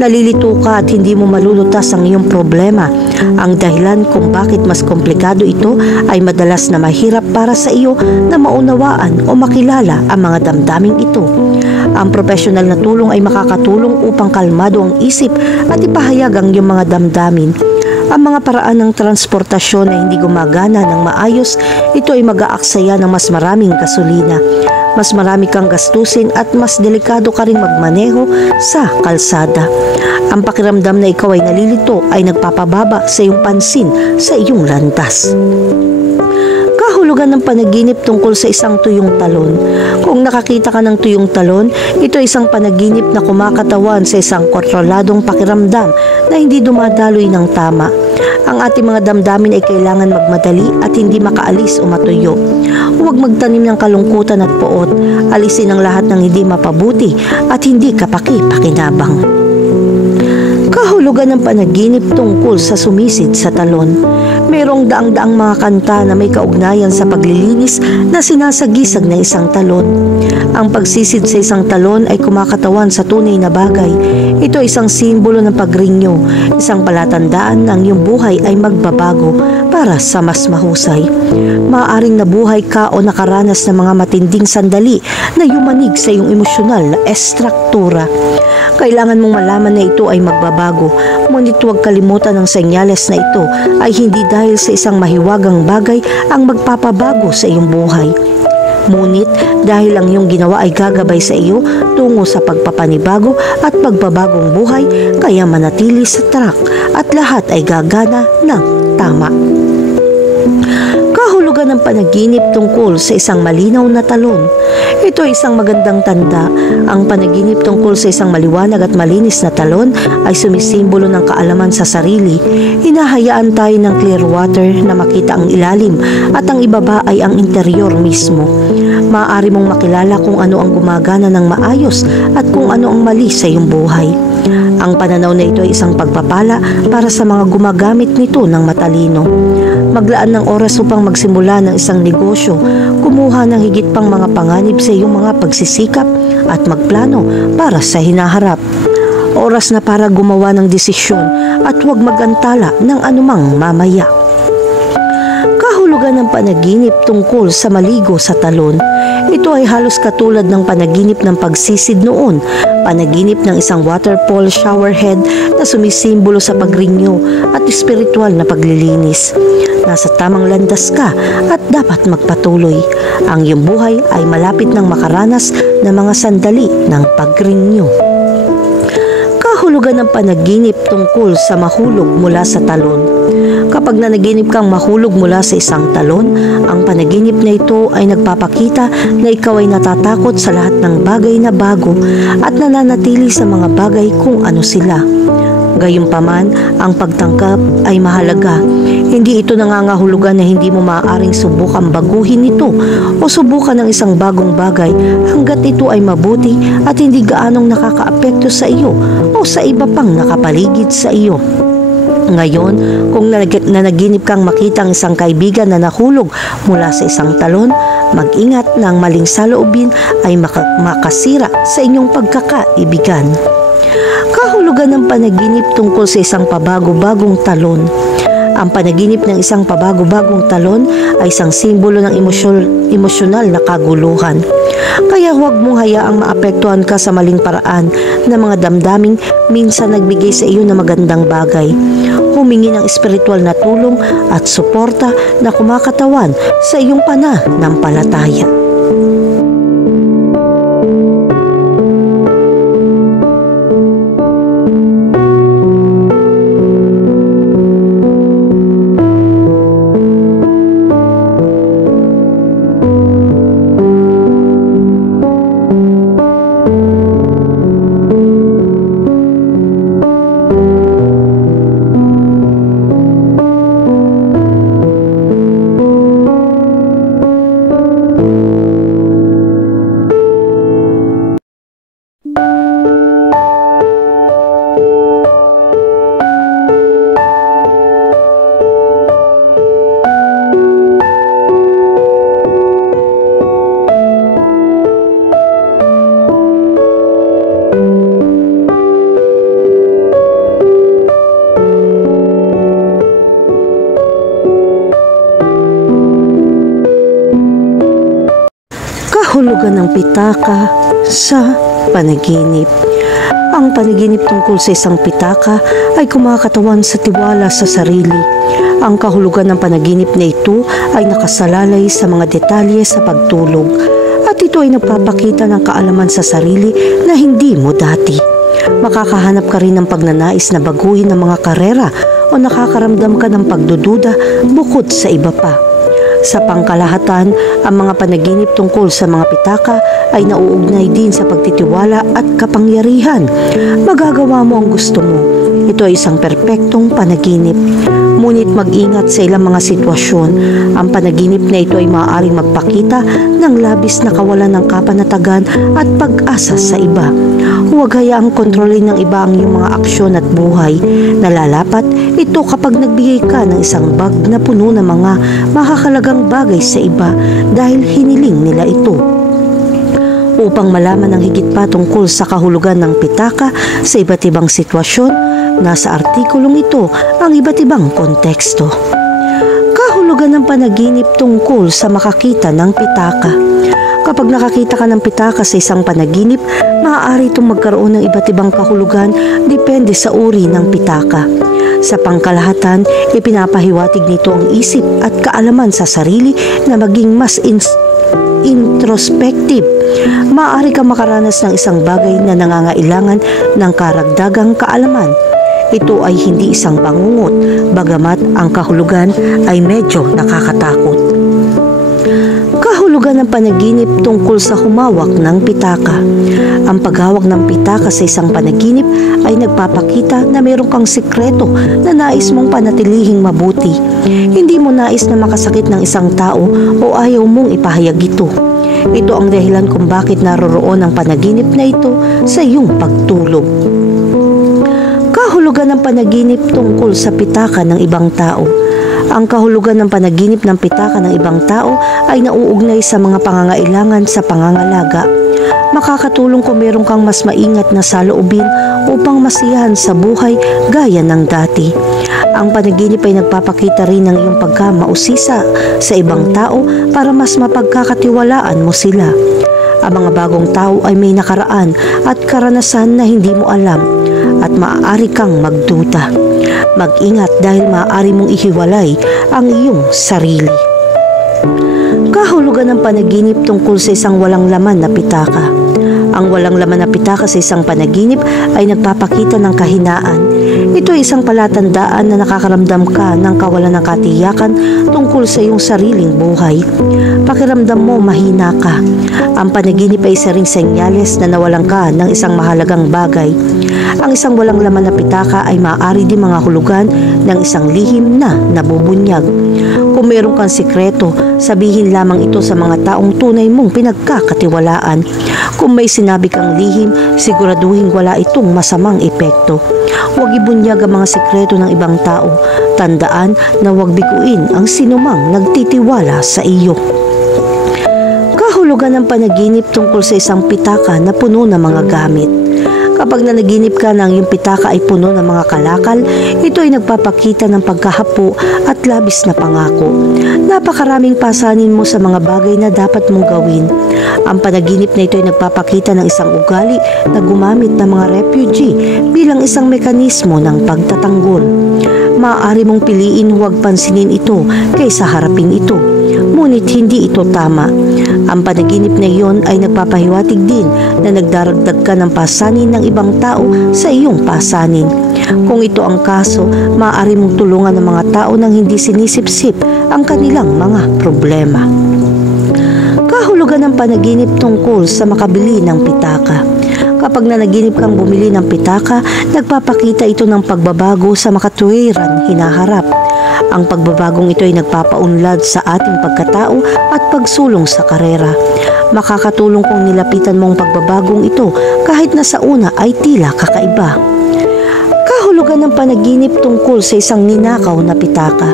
Nalilito ka at hindi mo malulutas ang iyong problema. Ang dahilan kung bakit mas komplikado ito ay madalas na mahirap para sa iyo na maunawaan o makilala ang mga damdaming ito. Ang profesional na tulong ay makakatulong upang kalmado ang isip at ipahayag ang iyong mga damdamin. Ang mga paraan ng transportasyon na hindi gumagana ng maayos, ito ay mag-aaksaya ng mas maraming gasolina. Mas marami kang gastusin at mas delikado ka rin magmaneho sa kalsada. Ang pakiramdam na ikaw ay nalilito ay nagpapababa sa iyong pansin sa iyong landas. Kahulugan ng panaginip tungkol sa isang tuyong talon. Kung nakakita ka ng tuyong talon, ito ay isang panaginip na kumakatawan sa isang kontroladong pakiramdam na hindi dumadaloy ng tama. Ang ating mga damdamin ay kailangan magmadali at hindi makaalis o matuyo. Huwag magtanim ng kalungkutan at poot. Alisin ang lahat ng hindi mapabuti at hindi kapaki-pakinabang. Kahulugan ng panaginip tungkol sa sumisid sa talon. Mayroong daang-daang mga kanta na may kaugnayan sa paglilinis na sinasagisag ng isang talon. Ang pagsisid sa isang talon ay kumakatawan sa tunay na bagay. Ito ay isang simbolo ng pagrinyo, isang palatandaan na ang iyong buhay ay magbabago para sa mas mahusay. Maaaring nabuhay ka o nakaranas ng mga matinding sandali na yumanig sa iyong emosyonal na estruktura. Kailangan mong malaman na ito ay magbabago, ngunit huwag kalimutan ang senyales na ito ay hindi dahil sa isang mahiwagang bagay ang magpapabago sa iyong buhay. Ngunit dahil ang iyong ginawa ay gagabay sa iyo tungo sa pagpapanibago at pagbabagong buhay, kaya manatili sa track at lahat ay gagana ng tama. Kahulugan ng panaginip tungkol sa isang malinaw na talon. Ito ay isang magandang tanda. Ang panaginip tungkol sa isang maliwanag at malinis na talon ay sumisimbolo ng kaalaman sa sarili. Hinahayaan tayo ng clear water na makita ang ilalim at ang ibaba ay ang interior mismo. Maaari mong makilala kung ano ang gumagana ng maayos at kung ano ang mali sa iyong buhay. Ang pananaw na ito ay isang pagpapala para sa mga gumagamit nito ng matalino. Maglaan ng oras upang magsimula ng isang negosyo, kumuha ng higit pang mga panganib sa iyong mga pagsisikap at magplano para sa hinaharap. Oras na para gumawa ng desisyon at huwag magantala ng anumang mamaya. Kahulugan ng panaginip tungkol sa maligo sa talon. Ito ay halos katulad ng panaginip ng pagsisid noon, panaginip ng isang waterfall showerhead na sumisimbolo sa pagrinyo at espiritual na paglilinis. Nasa tamang landas ka at dapat magpatuloy. Ang iyong buhay ay malapit ng makaranas ng mga sandali ng pagrinyo. Kahulugan ng panaginip tungkol sa mahulog mula sa talon. Kapag nanaginip kang mahulog mula sa isang talon, ang panaginip na ito ay nagpapakita na ikaw ay natatakot sa lahat ng bagay na bago at nananatili sa mga bagay kung ano sila. Gayunpaman, ang pagtangkap ay mahalaga. Hindi ito nangangahulugan na hindi mo maaaring subukan baguhin ito o subukan ng isang bagong bagay hanggat ito ay mabuti at hindi gaanong nakakaapekto sa iyo o sa iba pang nakapaligid sa iyo. Ngayon, kung nanaginip kang makita ang isang kaibigan na nahulog mula sa isang talon, mag-ingat na ang maling saloobin ay makasira sa inyong pagkakaibigan. Kahulugan ng panaginip tungkol sa isang pabago-bagong talon. Ang panaginip ng isang pabago-bagong talon ay isang simbolo ng emosyonal na kaguluhan. Kaya huwag mong hayaang maapektuhan ka sa maling paraan na mga damdaming minsan nagbigay sa iyo ng magandang bagay. Humingi ng espiritual na tulong at suporta na kumakatawan sa iyong pananampalataya. Kahulugan ng pitaka sa panaginip. Ang panaginip tungkol sa isang pitaka ay kumakatawan sa tiwala sa sarili. Ang kahulugan ng panaginip na ito ay nakasalalay sa mga detalye sa pagtulog at ito ay nagpapakita ng kaalaman sa sarili na hindi mo dati. Makakahanap ka rin ng pagnanais na baguhin ang mga karera o nakakaramdam ka ng pagdududa bukod sa iba pa. Sa pangkalahatan, ang mga panaginip tungkol sa mga pitaka ay nauugnay din sa pagtitiwala at kapangyarihan. Magagawa mo ang gusto mo. Ito ay isang perpektong panaginip. Ngunit mag-ingat sa ilang mga sitwasyon. Ang panaginip na ito ay maaaring magpakita ng labis na kawalan ng kapanatagan at pag-asa sa iba. Huwag hayaang kontrolin ng iba ang iyong mga aksyon at buhay. Nalalapat ito kapag nagbigay ka ng isang bag na puno ng mga makakalagang bagay sa iba dahil hiniling nila ito. Upang malaman ng higit pa tungkol sa kahulugan ng pitaka sa iba't ibang sitwasyon, nasa artikulong ito ang iba't ibang konteksto. Kahulugan ng panaginip tungkol sa makakita ng pitaka. Kapag nakakita ka ng pitaka sa isang panaginip, maaari itong magkaroon ng iba't ibang kahulugan depende sa uri ng pitaka. Sa pangkalahatan, ipinapahiwatig nito ang isip at kaalaman sa sarili na maging mas introspective. Maaari kang makaranas ng isang bagay na nangangailangan ng karagdagang kaalaman. Ito ay hindi isang bangungot, bagamat ang kahulugan ay medyo nakakatakot. Kahulugan ng panaginip tungkol sa humawak ng pitaka. Ang paghawak ng pitaka sa isang panaginip ay nagpapakita na mayroon kang sikreto na nais mong panatilihing mabuti. Hindi mo nais na makasakit ng isang tao o ayaw mong ipahayag ito. Ito ang dahilan kung bakit naroroon ang panaginip na ito sa iyong pagtulog. Kahulugan ng panaginip tungkol sa pitaka ng ibang tao. Ang kahulugan ng panaginip ng pitaka ng ibang tao ay nauugnay sa mga pangangailangan sa pangangalaga. Makakatulong kung meron kang mas maingat na saloobin upang masiyahan sa buhay gaya ng dati. Ang panaginip ay nagpapakita rin ng iyong pagkamausisa sa ibang tao para mas mapagkakatiwalaan mo sila. Ang mga bagong tao ay may nakaraan at karanasan na hindi mo alam at maaari kang magduda. Mag-ingat dahil maaari mong ihiwalay ang iyong sarili. Kahulugan ng panaginip tungkol sa isang walang laman na pitaka. Ang walang laman na pitaka sa isang panaginip ay nagpapakita ng kahinaan. Ito ay isang palatandaan na nakakaramdam ka ng kawalan ng katiyakan tungkol sa iyong sariling buhay. Pakiramdam mo mahina ka. Ang panaginip ay isa ring senyales na nawalan ka ng isang mahalagang bagay. Ang isang walang laman na pitaka ay maaari din mga hulugan ng isang lihim na nabubunyag. Kung meron kang sikreto, sabihin lamang ito sa mga taong tunay mong pinagkakatiwalaan. Kung may sinabi kang lihim, siguraduhin wala itong masamang epekto. Huwag ibunyag ang mga sikreto ng ibang tao. Tandaan na huwag biguin ang sinumang nagtitiwala sa iyo. Kahulugan ng panaginip tungkol sa isang pitaka na puno ng mga gamit. Kapag nanaginip ka ng iyong pitaka ay puno ng mga kalakal, ito ay nagpapakita ng pagkahapo at labis na pangako. Napakaraming pasanin mo sa mga bagay na dapat mong gawin. Ang panaginip na ito ay nagpapakita ng isang ugali na gumamit ng mga refugee bilang isang mekanismo ng pagtatanggol. Maaari mong piliin huwag pansinin ito kaysa harapin ito. Ngunit hindi ito tama. Ang panaginip na iyon ay nagpapahiwatig din na nagdaragdag ka ng pasanin ng ibang tao sa iyong pasanin. Kung ito ang kaso, maaari mong tulungan ng mga tao nang hindi sinisip-sip ang kanilang mga problema. Kahulugan ng panaginip tungkol sa makabili ng pitaka. Kapag nanaginip kang bumili ng pitaka, nagpapakita ito ng pagbabago sa makatuwiran hinaharap. Ang pagbabagong ito ay nagpapaunlad sa ating pagkatao at pagsulong sa karera. Makakatulong kung nilapitan mong pagbabagong ito kahit na sa una ay tila kakaiba. Kahulugan ng panaginip tungkol sa isang ninakaw na pitaka.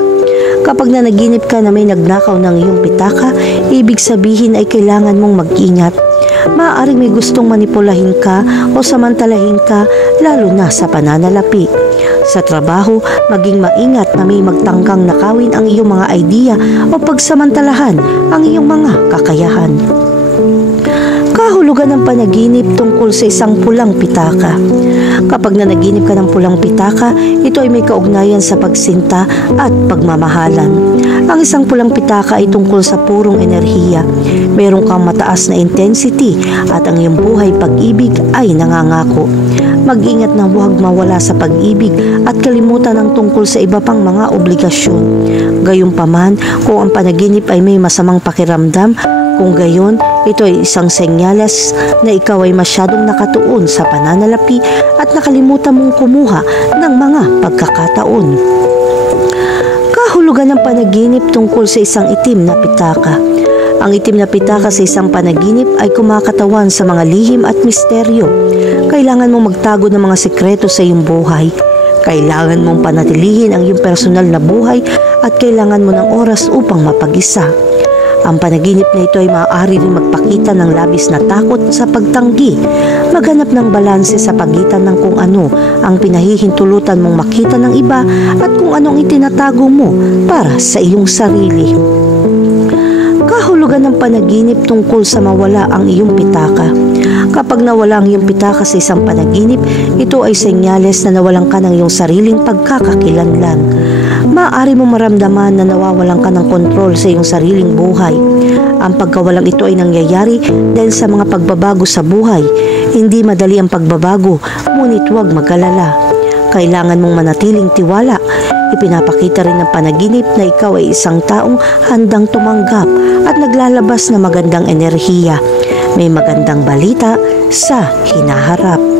Kapag nanaginip ka na may nagnakaw ng iyong pitaka, ibig sabihin ay kailangan mong mag-ingat. Maaaring may gustong manipulahin ka o samantalahin ka lalo na sa pananalapi. Sa trabaho, maging maingat na may magtangkang nakawin ang iyong mga idea o pagsamantalahan ang iyong mga kakayahan. Kahulugan ng panaginip tungkol sa isang pulang pitaka. Kapag nanaginip ka ng pulang pitaka, ito ay may kaugnayan sa pagsinta at pagmamahalan. Ang isang pulang pitaka ay tungkol sa purong enerhiya. Meron kang mataas na intensity at ang iyong buhay pag-ibig ay nangangako. Mag-ingat na huwag mawala sa pag-ibig at kalimutan ang tungkol sa iba pang mga obligasyon. Gayunpaman, kung ang panaginip ay may masamang pakiramdam, kung gayon, ito ay isang senyales na ikaw ay masyadong nakatuon sa pananalapi at nakalimutan mong kumuha ng mga pagkakataon. Kahulugan ng panaginip tungkol sa isang itim na pitaka. Ang itim na pitaka sa isang panaginip ay kumakatawan sa mga lihim at misteryo. Kailangan mong magtago ng mga sekreto sa iyong buhay. Kailangan mong panatilihin ang iyong personal na buhay at kailangan mo ng oras upang mapag-isa. Ang panaginip na ito ay maaari rin magpakita ng labis na takot sa pagtanggi. Maghanap ng balanse sa pagitan ng kung ano ang pinahihintulutan mong makita ng iba at kung anong itinatago mo para sa iyong sarili. Kahulugan ng panaginip tungkol sa mawala ang iyong pitaka. Kapag nawala ang iyong pitaka sa isang panaginip, ito ay senyales na nawalan ka ng iyong sariling pagkakakilanlan. Maaari mo maramdaman na nawawalan ka ng kontrol sa iyong sariling buhay. Ang pagkawalang ito ay nangyayari dahil sa mga pagbabago sa buhay. Hindi madali ang pagbabago, ngunit huwag mag-alala. Kailangan mong manatiling tiwala. Ipinapakita rin ng panaginip na ikaw ay isang taong handang tumanggap at naglalabas na magandang enerhiya. May magandang balita sa hinaharap.